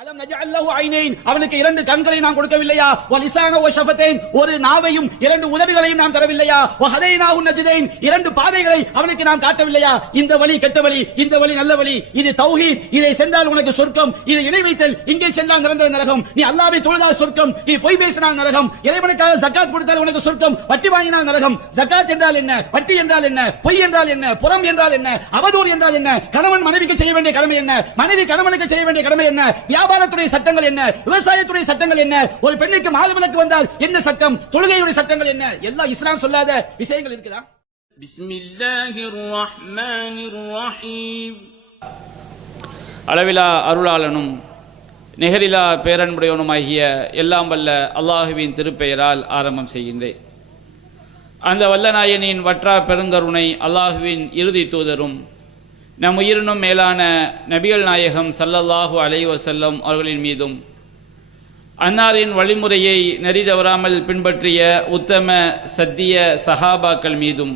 அலம் நஜஅல் லஹு ஐனைன், அவனுக்கு இரண்டு கண்களை நாம் கொடுக்கவில்லையா? வலிசான வஷஃபத்தைன், ஒரு நாவையும் இரண்டு உதடுகளையும் நாம் தரவில்லையா? வஹதைனாஹு நஜ்தைன், இரண்டு பாதைகளை அவனுக்கு நாம் காட்டவில்லையா? இந்த வழி கெட்ட வழி, இந்த வழி நல்ல வழி. இது தௌஹீத், இதை சென்றால் உனக்கு சொர்க்கம். இது இணை வைத்தல், இங்கே சென்றால் நிரந்தர நரகம். நீ அல்லாஹ்வை தொழுதால் சொர்க்கம், நீ பொய் பேசினால் நரகம். இறைவனுக்காக ஜகாத் கொடுத்தால் உனக்கு சொர்க்கம், வட்டி வாங்கினால் நரகம். ஜகாத் என்றால் என்ன? வட்டி என்றால் என்ன? பொய் என்றால் என்ன? புறம் என்றால் என்ன? அவதூறு என்றால் என்ன? கணவன் மனைவிக்கு செய்ய வேண்டிய கடமை என்ன? மனைவி கணவனுக்கு செய்ய வேண்டிய கடமை என்ன? வியாபாரத்துடைய சட்டங்கள் என்ன? விவசாயத்துடைய சட்டங்கள் என்ன? ஒரு பெண்ணுக்கு மாதவிலக்கு வந்தால் என்ன சட்டம்? தொழுகையுடைய சட்டங்கள் என்ன? எல்லாம் இஸ்லாம் சொல்லாத விஷயங்கள் இருக்குதா? பிஸ்மில்லாஹிர் ரஹ்மானிர் ரஹீம். அளவிலா அருளாளனும் நிகரிலா பேரன்புடையவனுமாகிய எல்லாம் வல்ல அல்லாஹுவின் திருப்பெயரால் ஆரம்பம் செய்கின்றேன். அந்த வல்லநாயனின் வற்றா பெருங்கருணை அல்லாஹுவின் இறுதி தூதரும் நம் உயிரினும் மேலான நபிகள் நாயகம் ஸல்லல்லாஹு அலைஹி வஸல்லம் அவர்களின் மீதும் அன்னாரின் வழிமுறையை நெறிதவறாமல் பின்பற்றிய உத்தம சத்திய சஹாபாக்கள் மீதும்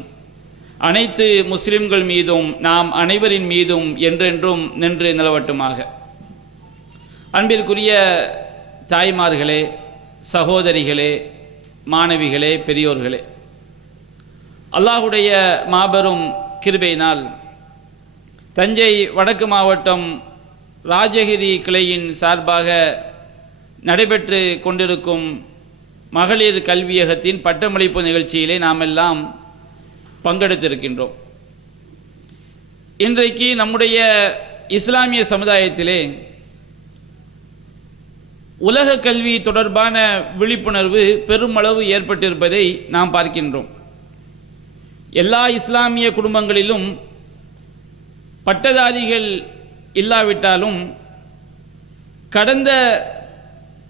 அனைத்து முஸ்லிம்கள் மீதும் நாம் அனைவரின் மீதும் என்றென்றும் நின்று நிலவட்டுமாக. அன்பிற்குரிய தாய்மார்களே, சகோதரிகளே, மாணவிகளே, பெரியோர்களே, அல்லாஹுடைய மாபெரும் கிருபையினால் தஞ்சை வடக்கு மாவட்டம் ராஜகிரி கிளையின் சார்பாக நடைபெற்று கொண்டிருக்கும் மகளிர் கல்வியகத்தின் பட்டமளிப்பு நிகழ்ச்சியிலே நாம் எல்லாம் பங்கெடுத்திருக்கின்றோம். இன்றைக்கு நம்முடைய இஸ்லாமிய சமுதாயத்திலே உலக கல்வி தொடர்பான விழிப்புணர்வு பெருமளவு ஏற்பட்டிருப்பதை நாம் பார்க்கின்றோம். எல்லா இஸ்லாமிய குடும்பங்களிலும் பட்டதாரிகள் இல்லாவிட்டாலும் கடந்த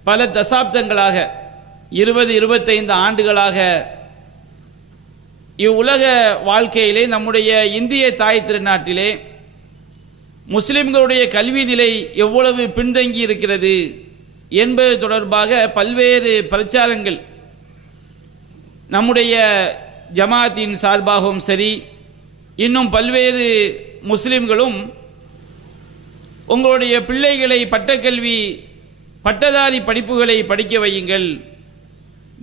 பல தசாப்தங்களாக 20-25 ஆண்டுகளாக இவ்வுலக வாழ்க்கையிலே நம்முடைய இந்திய தாய் திருநாட்டிலே முஸ்லிம்களுடைய கல்வி நிலை எவ்வளவு பின்தங்கி இருக்கிறது என்பது தொடர்பாக பல்வேறு பிரச்சாரங்கள் நம்முடைய ஜமாத்தின் சார்பாகவும் சரி, இன்னும் பல்வேறு முஸ்லிம்களும் உங்களுடைய பிள்ளைகளை பட்டக்கல்வி பட்டதாரி படிப்புகளை படிக்க வையுங்கள்,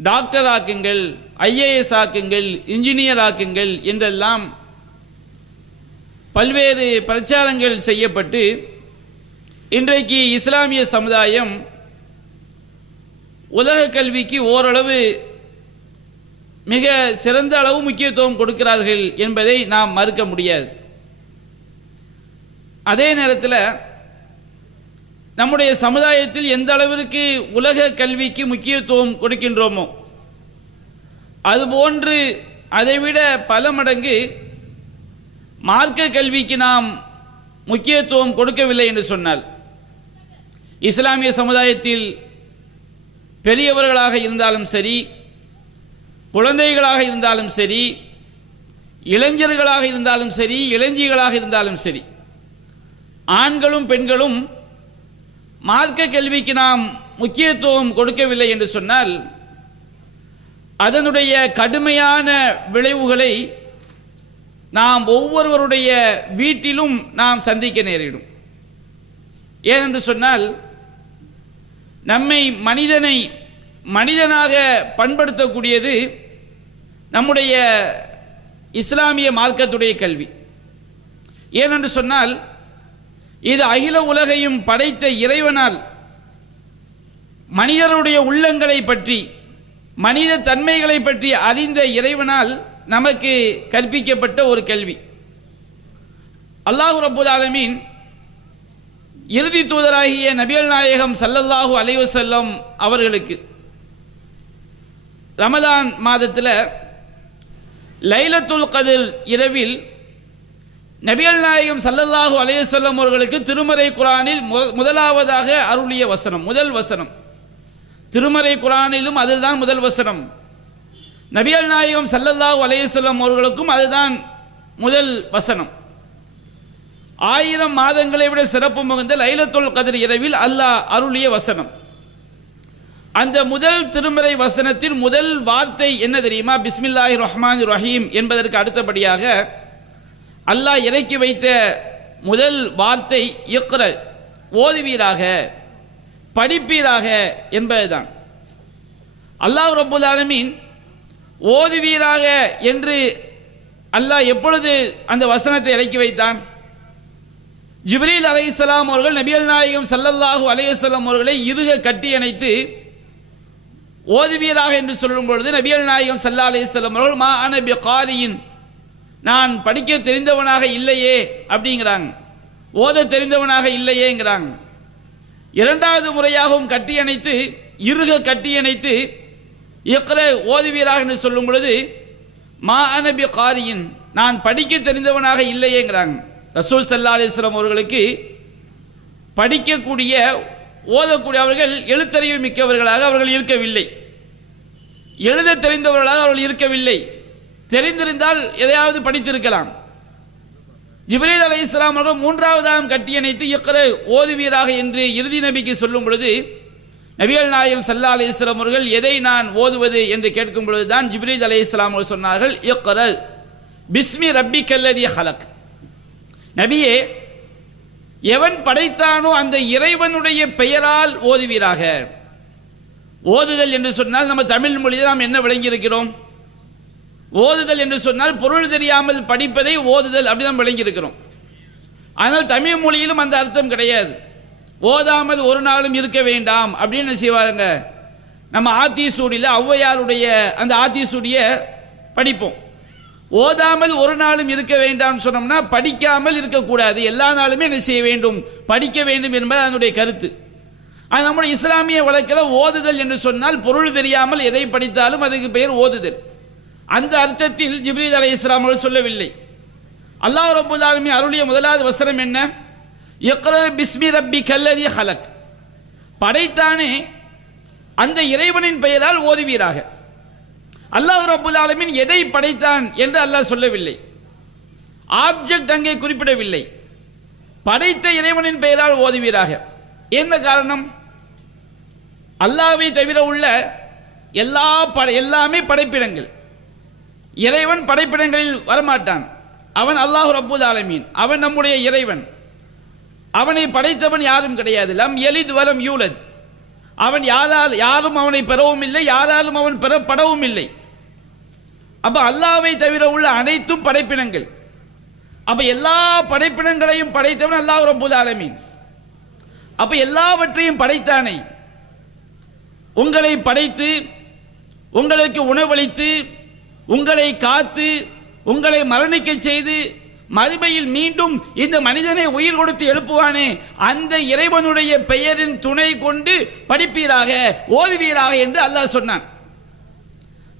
டாக்டர் ஆக்குங்கள், ஐஏஎஸ் ஆக்குங்கள், இன்ஜினியர் ஆக்குங்கள் என்றெல்லாம் பல்வேறு பிரச்சாரங்கள் செய்யப்பட்டு இன்றைக்கு இஸ்லாமிய சமுதாயம் உலக கல்விக்கு ஓரளவு மிக சிறந்த அளவு முக்கியத்துவம் கொடுக்கிறார்கள் என்பதை நாம் மறுக்க முடியாது. அதே நேரத்தில் நம்முடைய சமுதாயத்தில் எந்த அளவிற்கு உலக கல்விக்கு முக்கியத்துவம் கொடுக்கின்றோமோ அதுபோன்று அதைவிட பல மடங்கு மார்க்க கல்விக்கு நாம் முக்கியத்துவம் கொடுக்கவில்லை என்று சொன்னால், இஸ்லாமிய சமுதாயத்தில் பெரியவர்களாக இருந்தாலும் சரி, குழந்தைகளாக இருந்தாலும் சரி, இளைஞர்களாக இருந்தாலும் சரி, இளைஞிகளாக இருந்தாலும் சரி, ஆண்களும் பெண்களும் மார்க்க கல்விக்கு நாம் முக்கியத்துவம் கொடுக்கவில்லை என்று சொன்னால் அதனுடைய கடுமையான விளைவுகளை நாம் ஒவ்வொருவருடைய வீட்டிலும் நாம் சந்திக்க நேரிடும். ஏனென்று சொன்னால் நம்மை மனிதனாக பண்படுத்தக்கூடியது நம்முடைய இஸ்லாமிய மார்க்கத்துடைய கல்வி. ஏனென்று சொன்னால் இது அகில உலகையும் படைத்த இறைவனால் மனிதருடைய உள்ளங்களை பற்றி, மனித தன்மைகளை பற்றி அறிந்த இறைவனால் நமக்கு கற்பிக்கப்பட்ட ஒரு கல்வி. அல்லாஹ் ரப்பல் ஆலமீன் இறுதி தூதராகிய நபிகள் நாயகம் ஸல்லல்லாஹு அலைஹி வஸல்லம் அவர்களுக்கு ரமதான் மாதத்தில் லைலத்துல் கத்ர் இரவில் நபிகள் நாயகம் ஸல்லல்லாஹு அலைஹி வஸல்லம் அவர்களுக்கு திருமறை குர்ஆனில் முதலாவதாக அருளிய வசனம், முதல் வசனம், திருமறை குர்ஆனிலும் அதுதான் முதல் வசனம். நபிகள் நாயகம் ஸல்லல்லாஹு அலைஹி வஸல்லம் அவர்களுக்கும் அதுதான் முதல் வசனம். 1000 மாதங்களை விட சிறப்பு மிகுந்த லைலத்துல் கத்ர் இரவில் அல்லாஹ் அருளிய வசனம். அந்த முதல் திருமறை வசனத்தின் முதல் வார்த்தை என்ன தெரியுமா? பிஸ்மில்லாஹிர் ரஹ்மானிர் ரஹீம் என்பதற்கு அடுத்தபடியாக அல்லாஹ் இறக்கி வைத்த முதல் வார்த்தை இக்ர, ஓதுவீராக படிப்பீராக என்பதுதான். அல்லாஹ் ரப்புல் ஆலமீன் ஓதுவீராக என்று அல்லாஹ் எப்பொழுது அந்த வசனத்தை இறக்கி வைத்தான்? ஜிப்ரீல் அலைஹிஸ்ஸலாம் அவர்கள் நபிகள் நாயகம் ஸல்லல்லாஹு அலைஹி வஸல்லம் அவர்களை இறுக கட்டி அணைத்து ஓதுவீராக என்று சொல்லும் பொழுது நபிகள் நாயகம் ஸல்லல்லாஹு அலைஹி வஸல்லம் அவர்கள் மா அன பிகாரியின், நான் படிக்க தெரிந்தவனாக இல்லையே அப்படிங்கிறாங்க, ஓத தெரிந்தவனாக இல்லையேங்கிறாங்க. இரண்டாவது முறையாகவும் கட்டி அணைத்து இறுக கட்டி அணைத்து இக்ர ஓதுவீராக என்று சொல்லும் பொழுது மா அன பிகாரியின், நான் படிக்க தெரிந்தவனாக இல்லையேங்கிறாங்க. ரசூல் ஸல்லல்லாஹு அலைஹி வஸல்லம் அவர்களுக்கு படிக்கக்கூடிய ஓதக்கூடிய அவர்கள் எழுத்தறிவு மிக்கவர்களாக அவர்கள் இருக்கவில்லை, எழுத தெரிந்தவர்களாக அவர்கள் இருக்கவில்லை. தெரிந்திருந்தால் எதையாவது படித்திருக்கலாம். ஜிப்ரீல் அலைஹிஸ்ஸலாம் அவர்கள் மூன்றாவதாம் கட்டியணைத்து இக்ர ஓதுவீராக என்று இறுதி நபிக்கு சொல்லும் பொழுது நபிகள் நாயகம் ஸல்லல்லாஹு அலைஹி வஸல்லம் அவர்கள் எதை நான் ஓதுவது என்று கேட்கும் பொழுது தான் ஜிப்ரீல் அலைஹிஸ்ஸலாம் அவர்கள் சொன்னார்கள் இக்ர பிஸ்மி ரப்பிக்கல்லதி ஹலக். நபியே, எவன் படைத்தானோ அந்த இறைவனுடைய பெயரால் ஓதுவீராக. ஓதுதல் என்று சொன்னால் நம்ம தமிழ் மொழியில் நாம் என்ன விளங்கி இருக்கிறோம்? ஓதுதல் என்று சொன்னால் பொருள் தெரியாமல் படிப்பதை ஓதுதல் அப்படிதான் விளங்கி இருக்கிறோம். ஆனால் தமிழ் மொழியிலும் அந்த அர்த்தம் கிடையாது. ஓதாமல் ஒரு நாளும் இருக்க வேண்டாம் அப்படின்னு செய்வாருங்க. நம்ம ஆத்திசூடியில் ஔவையாருடைய அந்த ஆத்திசூடிய படிப்போம். ஓதாமல் ஒரு நாளும் இருக்க வேண்டாம் சொன்னோம்னா படிக்காமல் இருக்கக்கூடாது, எல்லா நாளுமே என்ன செய்ய வேண்டும்? படிக்க வேண்டும் என்பது அதனுடைய கருத்து. அது நம்முடைய இஸ்லாமிய வழக்கில் ஓதுதல் என்று சொன்னால் பொருள் தெரியாமல் எதை படித்தாலும் அதுக்கு பெயர் ஓதுதல். அந்த அர்த்தத்தில் ஜிப்ரீல் அலைஹிஸ்ஸலாம் அவர்கள் சொல்லவில்லை. அல்லாஹ் ரப்பல் ஆலமீன் அருளிய முதலாவது வசனம் என்ன? இக்ர பிஸ்மி ரப்பிக்கல்லதி ஹலக். படைத்தானே அந்த இறைவனின் பெயரால் ஓதுவீராக. அல்லாஹ் ரப்பல் ஆலமீன் எதை படைத்தான் என்று அல்லாஹ் சொல்லவில்லை, ஆப்ஜெக்ட் அங்கே குறிப்பிடவில்லை. படைத்த இறைவனின் பெயரால் ஓதுவீராக. என்ன காரணம்? அல்லாஹ்வை தவிர உள்ள எல்லாமே படைப்பிடங்கள். இறைவன் படைப்பிடங்களில் வரமாட்டான். அவன் அல்லாஹ் ரப்பல் ஆலமீன், அவன் நம்முடைய இறைவன். அவனை படைத்தவன் யாரும் கிடையாது. லம் யலித் வலம் யூலத். அவன் யாரும் அவனை பெறவும் இல்லை, யாராலும் அவன் பெறப்படவும் இல்லை. அப்ப அல்லாஹ்வை தவிர உள்ள அனைத்தும் படைப்பினங்கள். அப்ப எல்லா படைப்பினங்களையும் படைத்தவன் அல்லாஹ் ரப்பல் ஆலமீன். அப்ப எல்லாவற்றையும் படைத்தானே, உங்களை படைத்து உங்களுக்கு உணவளித்து உங்களை காத்து உங்களை மரணிக்க செய்து மறுமையில் மீண்டும் இந்த மனிதனை உயிர் கொடுத்து எழுப்புவானே, அந்த இறைவனுடைய பெயரின் துணை கொண்டு படிப்பீராக ஓதுவீராக என்று அல்லாஹ் சொன்னான்.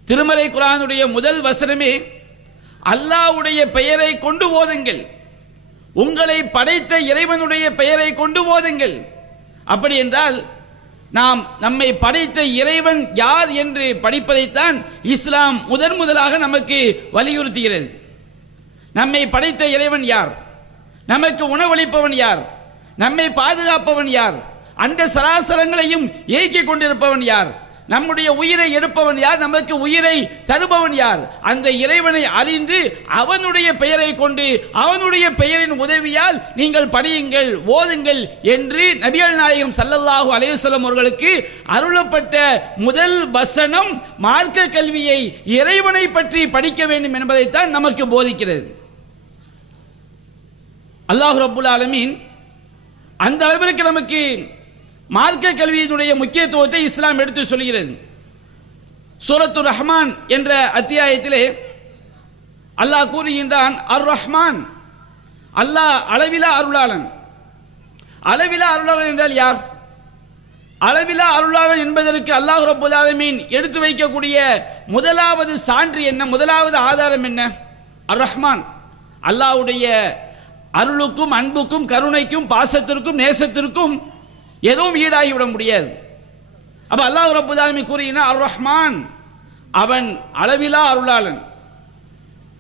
திருமறை குர்ஆனுடைய முதல் வசனமே அல்லாஹ்வுடைய பெயரை கொண்டு ஓதுங்கள், உங்களை படைத்த இறைவனுடைய பெயரை கொண்டு ஓதுங்கள். அப்படி என்றால் நாம் நம்மை படைத்த இறைவன் யார் என்று படிப்பதைத்தான் இஸ்லாம் முதலாக நமக்கு வலியுறுத்துகிறது. நம்மை படைத்த இறைவன் யார்? நமக்கு உணவளிப்பவன் யார்? நம்மை பாதுகாப்பவன் யார்? அண்ட சராசரங்களையும் இயக்கிக் கொண்டிருப்பவன் யார்? நம்முடைய உயிரை எடுப்பவன் யார்? நமக்கு உயிரை தருபவன் யார்? அந்த இறைவனை அறிந்து அவனுடைய பெயரை கொண்டு அவனுடைய பெயரின் உதவியால் நீங்கள் படியுங்கள், ஓதுங்கள் என்று நபிகள் நாயகம் ஸல்லல்லாஹு அலைஹி வஸல்லம் அவர்களுக்கு அருளப்பட்ட முதல் வசனம் மார்க்க கல்வியை இறைவனை பற்றி படிக்க வேண்டும் என்பதைத்தான் நமக்கு போதிக்கிறது. அல்லாஹ் ரப்புல் ஆலமீன் அந்த அளவிற்கு நமக்கு மார்க்க கல்வியினுடைய முக்கியத்துவத்தை இஸ்லாம் எடுத்து சொல்கிறது. சூரத்துர் ரஹ்மான் என்ற அத்தியாயத்திலே அல்லாஹ் கூறுகின்றான், அர் ரஹ்மான், அல்லாஹ் அளவிலா அருளாளன். அளவிலா அருளாளன் என்றால் யார்? அளவிலா அருளாளன் என்பதற்கு அல்லாஹ் ரப்பல் ஆலமீன் எடுத்து வைக்கக்கூடிய முதலாவது சான்று என்ன? முதலாவது ஆதாரம் என்ன? அர் ரஹ்மான், அல்லாஹ்வுடைய அருளுக்கும் அன்புக்கும் கருணைக்கும் பாசத்திற்கும் நேசத்திற்கும் எதுவும் ஈடாகிவிட முடியாது. அப்ப அல்லாஹ் ரப்பல் ஆலமீன் கூறுகிறான், அர் ரஹ்மான், அவன் அளவிலா அருளாளன்.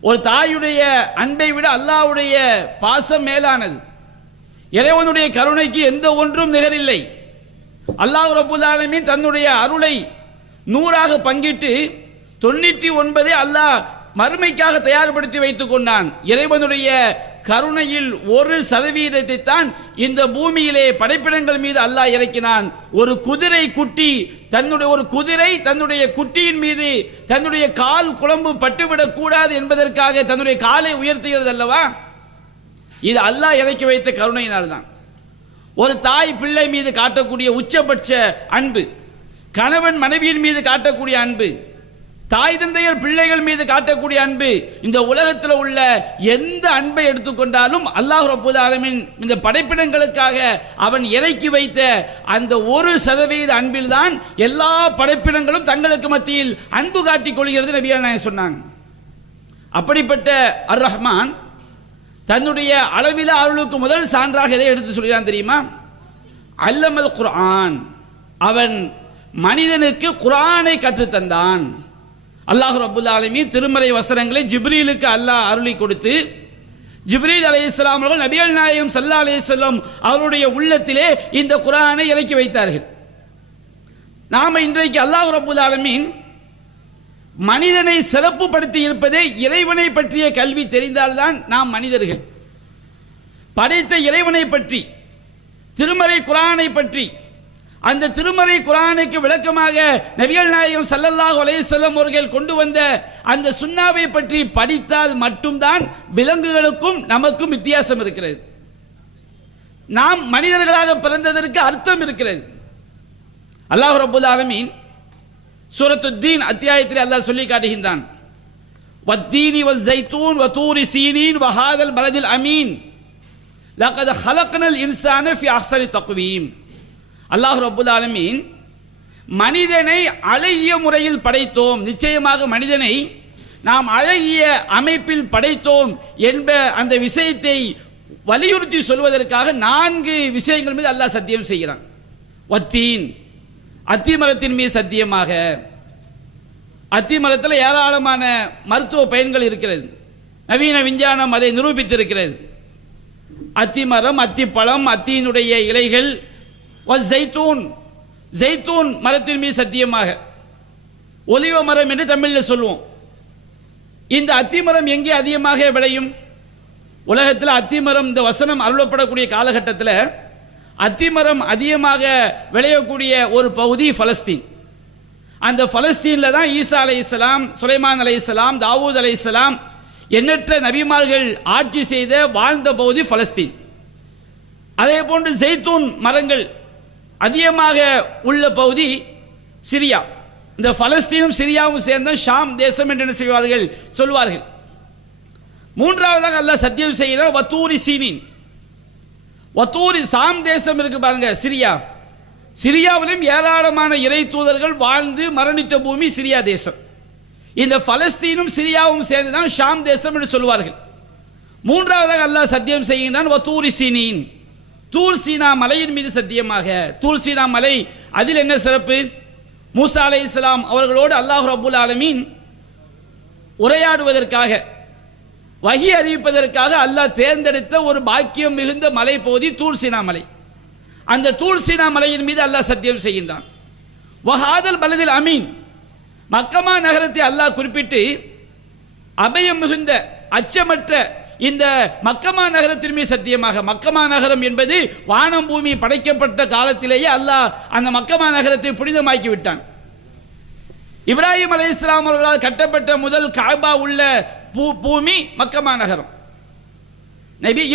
ஒரு தாயுடைய அன்பை விட அல்லாஹ்வுடைய பாசம் மேலானது. இறைவனுடைய கருணைக்கு எந்த ஒன்றும் நிகரில்லை. அல்லாஹ் ரப்பல் ஆலமீன் தன்னுடைய அருளை 100ஆக பங்கிட்டு 99 அல்லாஹ் மறுமைக்காக தயார்படுத்தி வைத்துக் கொண்டான். இறைவனுடைய கருணையில் 1% தான் இந்த பூமியிலே படைப்பிடங்கள் மீது அல்லாஹ் இறக்கினான். ஒரு குதிரை தன்னுடைய குட்டியின் மீது தன்னுடைய கால் குழம்பு பட்டுவிடக் கூடாது என்பதற்காக தன்னுடைய காலை உயர்த்துகிறது அல்லவா? இது அல்லாஹ் இறக்கி வைத்த கருணையினால் தான். ஒரு தாய் பிள்ளை மீது காட்டக்கூடிய உச்சபட்ச அன்பு, கணவன் மனைவியின் மீது காட்டக்கூடிய அன்பு, தாய் தந்தையர் பிள்ளைகள் மீது காட்டக்கூடிய அன்பு, இந்த உலகத்தில் உள்ள எந்த அன்பை எடுத்துக்கொண்டாலும் அல்லாஹ் ரப்பல் ஆலமீன் இந்த படைப்பிடங்களுக்காக அவன் இறக்கி வைத்த அந்த 1% அன்பில் தான் எல்லா படைப்பிடங்களும் தங்களுக்கு மத்தியில் அன்பு காட்டிக் கொள்கிறது நபிகள் நாயகம் சொன்னாங்க. அப்படிப்பட்ட அர் ரஹ்மான் தன்னுடைய அளவில அருளுக்கு முதல் சான்றாக எதை எடுத்து சொல்கிறான் தெரியுமா? அல்லமல் குர்ஆன், அவன் மனிதனுக்கு குர்ஆனை கற்றுத்தந்தான். அல்லாஹ் ரப்பல் ஆலமீன் திருமறை வசனங்களை ஜிப்ரீலுக்கு அல்லாஹ் அருளி கொடுத்து, ஜிப்ரீல் அலைஹிஸ்ஸலாம் அவர்கள் நபிகள் நாயகம் ஸல்லல்லாஹு அலைஹி வஸல்லம் அவருடைய உள்ளத்திலே இந்த குர்ஆனை இறக்கி வைத்தார்கள். நாம இன்றைக்கு அல்லாஹ் ரப்பல் ஆலமீன் மனிதனை சிறப்புப்படுத்தி இருப்பதே இறைவனை பற்றிய கல்வி தெரிந்தால்தான் நாம் மனிதர்கள். படைத்த இறைவனை பற்றி, திருமறை குர்ஆனை பற்றி, அந்த திருமறை குர்ஆனுக்கு விளக்கமாக நபிகள் நாயகம் ஸல்லல்லாஹு அலைஹி வஸல்லம் அவர்கள் கொண்டு வந்த அந்த சுன்னாவை பற்றி படித்தால் மட்டும்தான் விலங்குகளுக்கும் நமக்கும் வித்தியாசம் இருக்கிறது. நாம் மனிதர்களாக பிறந்ததற்கு அர்த்தம் இருக்கிறது. அல்லாஹ் ரப்பல் ஆலமீன் சூரத்துத் தீன் அத்தியாயத்தில் அல்லாஹ் சொல்லி காட்டுகின்றான், வத்தீனி வஸ்ஸைத்தூன் வதூரி சீனீன் வஹாதல் பலதில் அமீன் லகத் ஹலக்னல் இன்சான ஃபி அஹ்ஸனி தக்வீம். அல்லாஹ் ரப்பல் ஆலமீன் மனிதனை அழகிய முறையில் படைத்தோம், நிச்சயமாக மனிதனை நாம் அழகிய அமைப்பில் படைத்தோம் என்ப அந்த விஷயத்தை வலியுறுத்தி சொல்வதற்காக 4 விஷயங்கள் மீது அல்லாஹ் சத்தியம் செய்கிறான். வத்தீன், அத்தி மரத்தின் மீது சத்தியமாக. அத்தி மரத்தில் ஏராளமான மருத்துவ பயன்கள் இருக்கிறது. நவீன விஞ்ஞானம் அதை நிரூபித்திருக்கிறது. அத்தி மரம், அத்தி பழம், அத்தியினுடைய இலைகள். ஜைத்தூன், ஜைத்தூன் மரத்தின் மீது சத்தியமாக. ஒலிவ மரம் என்று தமிழில் சொல்லுவோம். இந்த அத்தி மரம் எங்கே அதிகமாக விளையும்? உலகத்தில் அத்தி மரம், இந்த வசனம் அருளப்படக்கூடிய காலகட்டத்தில் அத்திமரம் அதிகமாக விளையக்கூடிய ஒரு பகுதி பலஸ்தீன். அந்த பலஸ்தீனில் தான் ஈசா அலைஹிஸ்ஸலாம், சுலைமான் அலைஹிஸ்ஸலாம், தாவூத் அலைஹிஸ்ஸலாம் எண்ணற்ற நபிமார்கள் ஆட்சி செய்த வாழ்ந்த பகுதி பலஸ்தீன். அதே போன்று ஜெய்தூன் மரங்கள் அதிகமாக உள்ள பகுதி சிரியா. இந்த பலஸ்தீனும் சிரியாவும் சேர்ந்த ஷாம் தேசம் என்று என்ன செய்வார்கள், சொல்வார்கள். மூன்றாவதாக அல்லாஹ் சத்தியம் செய்கிறார், வத்தூரி சீனின். வத்தூரி சாம் தேசம் இருக்கு பாருங்க, சிரியா. சிரியாவிலும் ஏராளமான இறை தூதர்கள் வாழ்ந்து மரணித்த பூமி சிரியா தேசம். இந்த பலஸ்தீனும் சிரியாவும் சேர்ந்துதான் ஷாம் தேசம் என்று சொல்வார்கள். மூன்றாவதாக அல்லாஹ் சத்தியம் செய்கின்றான், வத்தூரி சீனின், தூர் சீனா மலையின் மீது சத்தியமாக. தூர் சீனா மலை, அதில் என்ன சிறப்பு? மூசா அலைஹிஸ்ஸலாம் அவர்களோடு அல்லாஹ் ரப்புல் ஆலமீன் உரையாடுவதற்காக, வஹி அறிவிப்பதற்காக அல்லாஹ் தேர்ந்தெடுத்த ஒரு பாக்கியம் மிகுந்த மலை பகுதி தூர் சீனா மலை. அந்த தூர் சீனா மலையின் மீது அல்லாஹ் சத்தியம் செய்கின்றான். வஹாதல் பலதில் அமீன், மக்கமா நகரத்தை அல்லாஹ் குறிப்பிட்டு அபயம் மிகுந்த அச்சமற்ற இந்த மக்கமா நகரத்தின் மீது சத்தியமாக. மக்கமா நகரம் என்பது வானம் பூமி படைக்கப்பட்ட காலத்திலேயே அல்லாஹ் அந்த மக்கமா நகரத்தை புனிதமாக்கி விட்டான். இப்ராஹிம் அலைஹிஸ்ஸலாம் அவர்களால் கட்டப்பட்ட முதல் காபா உள்ள பூமி மக்கமா நகரம்.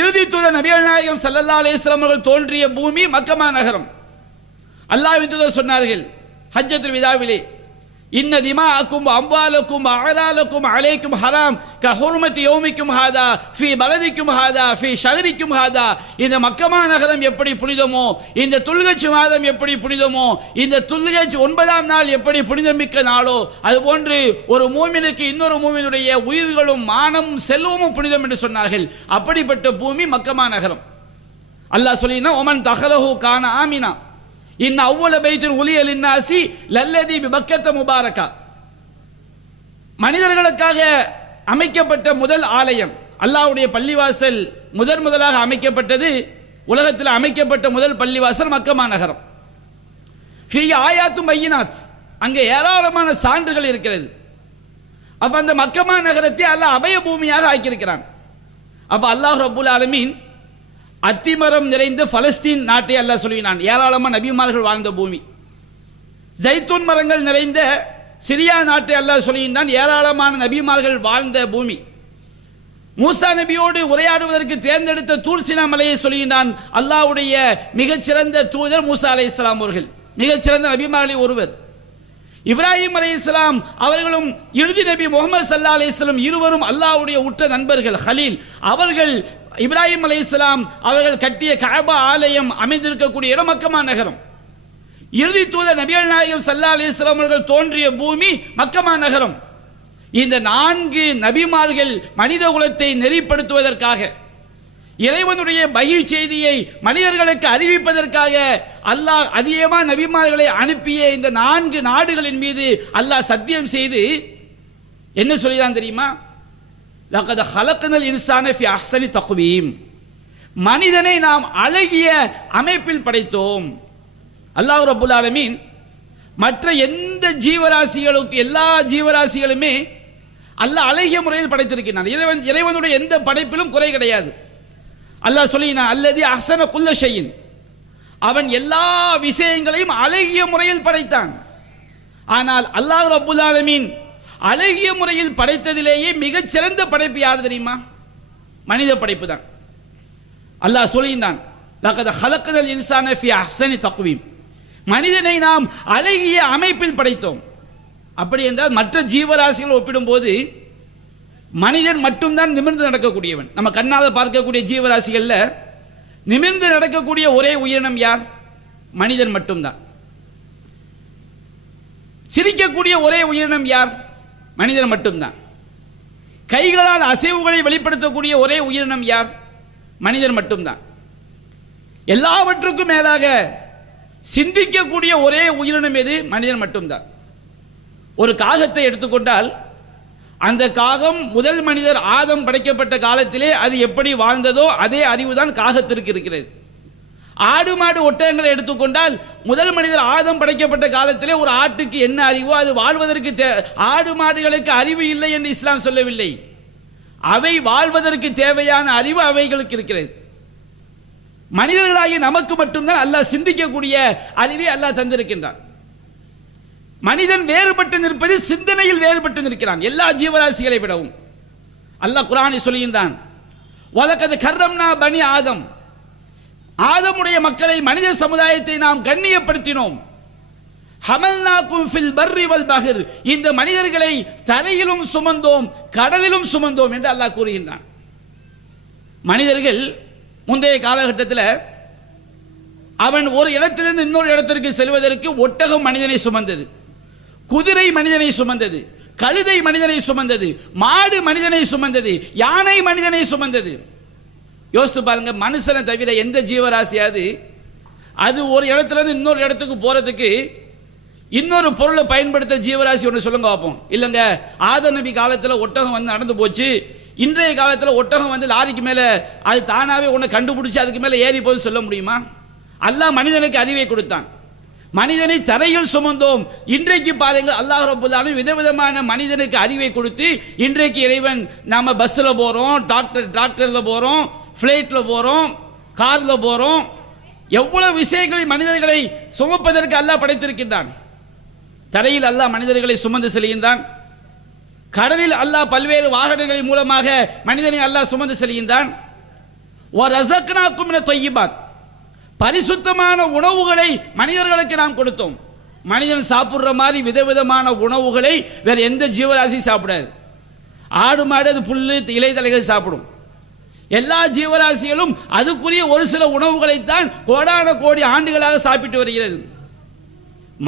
இறுதி தூதர் நபிகள் நாயகம் ஸல்லல்லாஹு அலைஹி வஸல்லம் அவர்கள் தோன்றிய பூமி மக்கமா நகரம். அல்லாஹ்வின் தூதர் சொன்னார்கள் ஹஜ்ஜத்துல் விதாவிலே, இன்ன திமாஅக்கும் அம்வாலக்கும் அஅலாலக்கும் அலைக்கும் ஹராம் கஹுர்மத்தி யௌமிக்கும் ஹாதா ஃபீ பலதிக்கும் ஹாதா ஃபீ ஷஹரிக்கும் ஹாதா. இந்த மக்கமா நகரம் எப்படி புனிதமோ, இந்த துல்ஹஜ் மாதம் எப்படி புனிதமோ, இந்த துல்ஹஜ் 9ஆம் நாள் எப்படி புனிதமிக்க நாளோ, அதுபோன்று ஒரு மூமினுக்கு இன்னொரு மூமினுடைய உயிர்களும் மானமும் செல்வமும் புனிதம் என்று சொன்னார்கள். அப்படிப்பட்ட பூமி மக்கமா நகரம். அல்லாஹ் சொல்லினா, ஒமன் தஹலஹு கான ஆமினா இன்ன அவ்வள பைத்தின் உலியல் இன்னாசி லல்லதி பிபக்கத்த முபாரக்கா. மனிதர்களுக்காக அமைக்கப்பட்ட முதல் ஆலயம், அல்லாஹ்வுடைய பள்ளிவாசல் முதலாக அமைக்கப்பட்டது. உலகத்தில் அமைக்கப்பட்ட முதல் பள்ளிவாசல் மக்கமா நகரம். ஃபீ ஆயாத்தும் பையினாத், அங்கே ஏராளமான சான்றுகள் இருக்கிறது. அப்ப அந்த மக்கமா நகரத்தை அல்லாஹ் அபய பூமியாக ஆக்கியிருக்கிறான். அப்ப அல்லாஹ் ரப்புல் ஆலமீன் அத்திமரம் நிறைந்த பலஸ்தீன் நாட்டை அல்லாஹ் சொல்லினான், ஏராளமான நபிமார்கள் வாழ்ந்த பூமி. ஜைத்தூன் மரங்கள் நிறைந்த சிரியா நாட்டை அல்லாஹ் சொல்லுகின்றான், ஏராளமான நபிமார்கள் வாழ்ந்த பூமி. மூசா நபியோடு உரையாடுவதற்கு தேர்ந்தெடுத்த தூர்சினா மலையை சொல்லுகின்றான், அல்லாஹ்வுடைய மிகச்சிறந்த தூதர் மூசா அலைஹிஸ்ஸலாம் அவர்கள், மிகச்சிறந்த நபிமார்களில் ஒருவர். இப்ராஹிம் அலைஹிஸ்ஸலாம் அவர்களும் இறுதி நபி முகமது ஸல்லல்லாஹு அலைஹி வஸல்லம் இருவரும் அல்லாஹ்வுடைய உற்ற நண்பர்கள், ஹலீல். அவர்கள் இப்ராஹிம் அலைஹிஸ்ஸலாம் அவர்கள் கட்டிய கஅபா ஆலயம் அமைந்திருக்கக்கூடிய இடம் மக்கமா நகரம். இறுதி தூதர் நபிகள் நாயகம் ஸல்லல்லாஹு அலைஹி வஸல்லம் அவர்கள் தோன்றிய பூமி மக்கமா நகரம். இந்த 4 நபிமார்கள் மனித குலத்தை நெறிப்படுத்துவதற்காக, இறைவனுடைய பகி செய்தியை மனிதர்களுக்கு அறிவிப்பதற்காக அல்லாஹ் அதிகமாக நபிமார்களை அனுப்பிய இந்த 4 நாடுகளின் மீது அல்லாஹ் சத்தியம் செய்து என்ன சொல்கிறான் தெரியுமா? லகத் ஹலக்னல் இன்சான ஃபி அஹ்ஸனி தக்வீம், மனிதனை நாம் அழகிய அமைப்பில் படைத்தோம். அல்லாஹ் ரப்புல் ஆலமீன் மற்ற எந்த ஜீவராசிகளுக்கு, எல்லா ஜீவராசிகளுமே அல்லாஹ் அழகிய முறையில் படைத்திருக்கிறான். இறைவனுடைய எந்த படைப்பிலும் குறை கிடையாது. அல்லாஹ் சொல்லினான், அல்லதி அஹ்ஸன குல்ல ஷைஇன், அவன் எல்லா விஷயங்களையும் அழகிய முறையில் படைத்தான். ஆனால் அல்லாஹ் ரப்புல் ஆலமீன் அழகிய முறையில் படைத்ததிலேயே மிகச் சிறந்த படைப்பு யார் தெரியுமா? மனித படைப்பு தான். அல்லாஹ் சொல்லினான், லகத் ஹலக்னல் இன்சான ஃபி அஹ்ஸனி தக்வீம், மனிதனை நாம் அழகிய அமைப்பில் படைத்தோம். அப்படி என்றால் மற்ற ஜீவராசிகள் ஒப்பிடும்போது மனிதன் மட்டும்தான் நிமிர்ந்து நடக்கக்கூடியவன். நம்ம கண்ணால பார்க்கக்கூடிய ஜீவராசிகள்ல நிமிர்ந்து நடக்கக்கூடிய ஒரே உயிரினம் யார்? மனிதன் மட்டும்தான். சிரிக்கக்கூடிய ஒரே உயிரினம் யார்? மனிதன் மட்டும்தான். கைகளால் அசைவுகளை வெளிப்படுத்தக்கூடிய ஒரே உயிரினம் யார்? மனிதன் மட்டும்தான். எல்லாவற்றுக்கும் மேலாக சிந்திக்கக்கூடிய ஒரே உயிரினம் எது? மனிதன் மட்டும்தான். ஒரு காகத்தை எடுத்துக்கொண்டால், அந்த காகம் முதல் மனிதர் ஆதம் படைக்கப்பட்ட காலத்திலே அது எப்படி வாழ்ந்ததோ அதே அறிவுதான் காகத்திற்கு இருக்கிறது. ஆடு மாடு ஒட்டகங்களை எடுத்துக்கொண்டால், முதல் மனிதர் ஆதம் படைக்கப்பட்ட காலத்திலே ஒரு ஆட்டுக்கு என்ன அறிவோ அது வாழ்வதற்கு ஆடு மாடுகளுக்கு அறிவு இல்லை என்று இஸ்லாம் சொல்லவில்லை. அவை வாழ்வதற்கு தேவையான அறிவு அவைகளுக்கு இருக்கிறது. மனிதர்களாகிய நமக்கு மட்டும்தான் அல்லாஹ் சிந்திக்கக்கூடிய அறிவை அல்லாஹ் தந்திருக்கின்றான். மனிதன் வேறுபட்டு நிற்பது சிந்தனையில் வேறுபட்டு நிற்கிறான் எல்லா ஜீவராசிகளை விடவும். அல்லாஹ் குர்ஆனில் சொல்கின்றான், வலகத் கர்ரம்னா பனி ஆதம், ஆதமுடைய மக்களை மனித சமுதாயத்தை நாம் கண்ணியப்படுத்தினோம். ஹமல்னாக்கும் ஃபில் பர்ரி வல் பஹர், இந்த மனிதர்களை தரையிலும் சுமந்தோம் கடலிலும் சுமந்தோம் என்று அல்லாஹ் கூறுகின்றான். மனிதர்கள் முந்தைய காலகட்டத்தில் அவன் ஒரு இடத்திலிருந்து இன்னொரு இடத்திற்கு செல்வதற்கு ஒட்டகம் மனிதனை சுமந்தது, குதிரை மனிதனை சுமந்தது, கழுதை மனிதனை சுமந்தது, மாடு மனிதனை சுமந்தது, யானை மனிதனை சுமந்தது. யோசித்து பாருங்க, மனுஷனை தவிர எந்த ஜீவராசியாவது அது ஒரு இடத்துல இன்னொரு இடத்துக்கு போறதுக்கு இன்னொரு பொருளை பயன்படுத்த ஜீவராசி ஒன்று சொல்லுங்க பார்ப்போம். இல்லைங்க, ஆதம் நபி காலத்தில் ஒட்டகம் வந்து நடந்து போச்சு, இன்றைய காலத்தில் ஒட்டகம் வந்து லாரிக்கு மேலே அது தானாகவே ஒன்று கண்டுபிடிச்சி அதுக்கு மேலே ஏறி போய் சொல்ல முடியுமா? அல்லாஹ் மனிதனுக்கு அறிவை கொடுத்தான். மனிதனை தரையில் சுமந்தோம். இன்றைக்கு பாருங்கள், அல்லாஹ் ரப்பல் ஆலமீன் விதவிதமான மனிதனுக்கு அறிவை கொடுத்து இன்றைக்கு இறைவன் நாம பஸ்ஸில் போகிறோம், டாக்டரில் போகிறோம், ஃப்ளைட்டில் போகிறோம், காரில் போகிறோம், எவ்வளவு விஷயங்களை மனிதர்களை சுமப்பதற்கு அல்லாஹ் படைத்திருக்கின்றான். தரையில் அல்லாஹ் மனிதர்களை சுமந்து செல்கின்றான். கடலில் அல்லாஹ் பல்வேறு வாகனங்களின் மூலமாக மனிதனை அல்லாஹ் சுமந்து செல்கின்றான். பரிசுத்தமான உணவுகளை மனிதர்களுக்கு நாம் கொடுத்தோம். மனிதன் சாப்பிடுற மாதிரி விதவிதமான உணவுகளை வேற எந்த ஜீவராசி சாப்பிடாது. ஆடு மாடு அது புல்லு இலைதலைகள் சாப்பிடும். எல்லா ஜீவராசிகளும் அதுக்குரிய ஒரு சில உணவுகளைத்தான் கோடான கோடி ஆண்டுகளாக சாப்பிட்டு வருகிறது.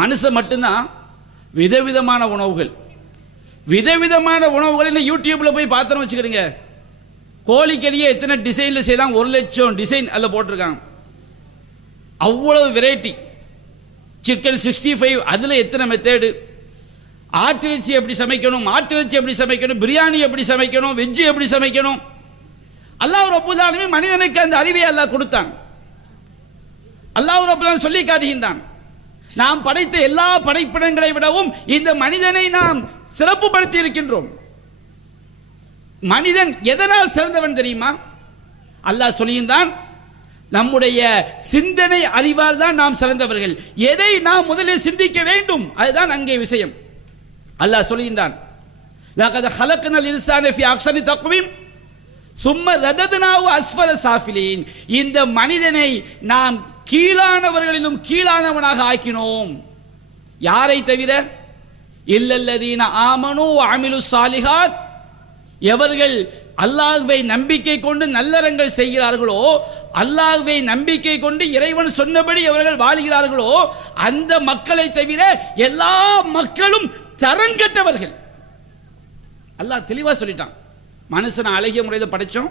மனுஷன் மட்டும்தான் விதவிதமான உணவுகள். விதவிதமான உணவுகளை யூடியூப்ல போய் பார்த்தோம் வச்சுக்கிடுங்க, கோழிக்கறியை எத்தனை டிசைன்ல செய்தாங்க, 1,00,000 டிசைன் அதில் போட்டிருக்காங்க. அவ்வளவு வெரைட்டி. சிக்கன் 65 அதில் எத்தனை மெத்தேடு, ஆட்டிறைச்சி எப்படி சமைக்கணும், மாட்டிறைச்சி எப்படி சமைக்கணும், பிரியாணி எப்படி சமைக்கணும், வெஜ்ஜு எப்படி சமைக்கணும். அல்லாஹ் ரப்பல் ஆலமீன் மனிதனுக்கு அந்த அறிவை அல்லாஹ் கொடுத்தான். அல்லாஹ் ரப்பல் ஆலமீன் சொல்லி காட்டுகின்றான், நாம் படைத்த எல்லா படைப்பிடங்களை விடவும் இந்த மனிதனை நாம் சிறப்புப்படுத்தி இருக்கின்றோம். மனிதன் எதனால் சிறந்தவன் தெரியுமா? அல்லாஹ் சொல்கின்றான், நம்முடைய சிந்தனை அறிவால் தான் நாம் சிறந்தவர்கள். எதை நாம் முதலில் சிந்திக்க வேண்டும், அதுதான் அங்கே விஷயம். அல்லாஹ் சொல்கின்றான், லகத் ஹலக்னல் இன்சான ஃபீ அஹ்ஸனி தக்வீம் சும்ம ரதத்னாஹு அஸ்ஃபல சாஃபிலீன். இந்த மனிதனை நாம் கீழானவர்களிலும் கீழானவனாக ஆக்கினோம். யாரை தவிர? இல்லல்லதீன ஆமனு வ அமிலுஸ் ஸாலிஹாத், எவர்கள் அல்லாஹ்வை நம்பிக்கை கொண்டு நல்லறங்கள் செய்கிறார்களோ, அல்லாஹ்வை நம்பிக்கை கொண்டு இறைவன் சொன்னபடி அவர்கள் வாழ்கிறார்களோ, அந்த மக்களை தவிர எல்லா மக்களும் தரங்கட்டவர்கள். அல்லாஹ் தெளிவா சொல்லிட்டான். மனுஷனை அழகிய முறையில் படைச்சோம்,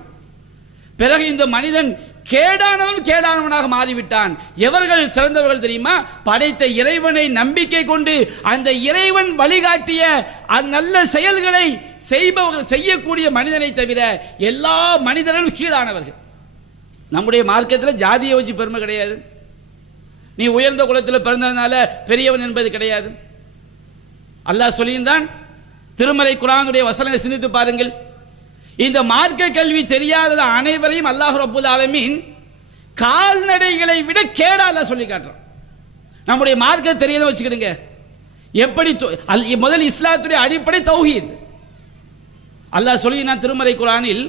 பிறகு இந்த மனிதன் கேடானவனாக மாறிவிட்டான். எவர்கள் சிறந்தவர்கள் தெரியுமா? படைத்த இறைவனை நம்பிக்கை கொண்டு அந்த இறைவன் வழிகாட்டிய நல்ல செயல்களை செய்யக்கூடிய மனிதனை தவிர எல்லா மனிதர்களும் கீழானவர்கள். நம்முடைய மார்க்கத்தில் ஜாதியை வச்சு பெருமை கிடையாது. நீ உயர்ந்த குலத்தில் பிறந்ததுனால பெரியவன் என்பது கிடையாது. அல்லாஹ் சொல்கின்றான், திருமறை குர்ஆனுடைய வசனங்களை சிந்தித்து பாருங்கள். இந்த மார்க்க கல்வி தெரியாத அனைவரையும் அல்லாஹ் ரப்பல் ஆலமீன் கால்நடைகளை விட கேடால சொல்லி காட்டுறான். நம்முடைய மார்க்க தெரியாத வச்சுக்கிடுங்க. எப்படி முதல் இஸ்லாத்துடைய அடிப்படை தௌஹீத். அல்லாஹ் சொல்லினான் திருமறை குர்ஆனில்,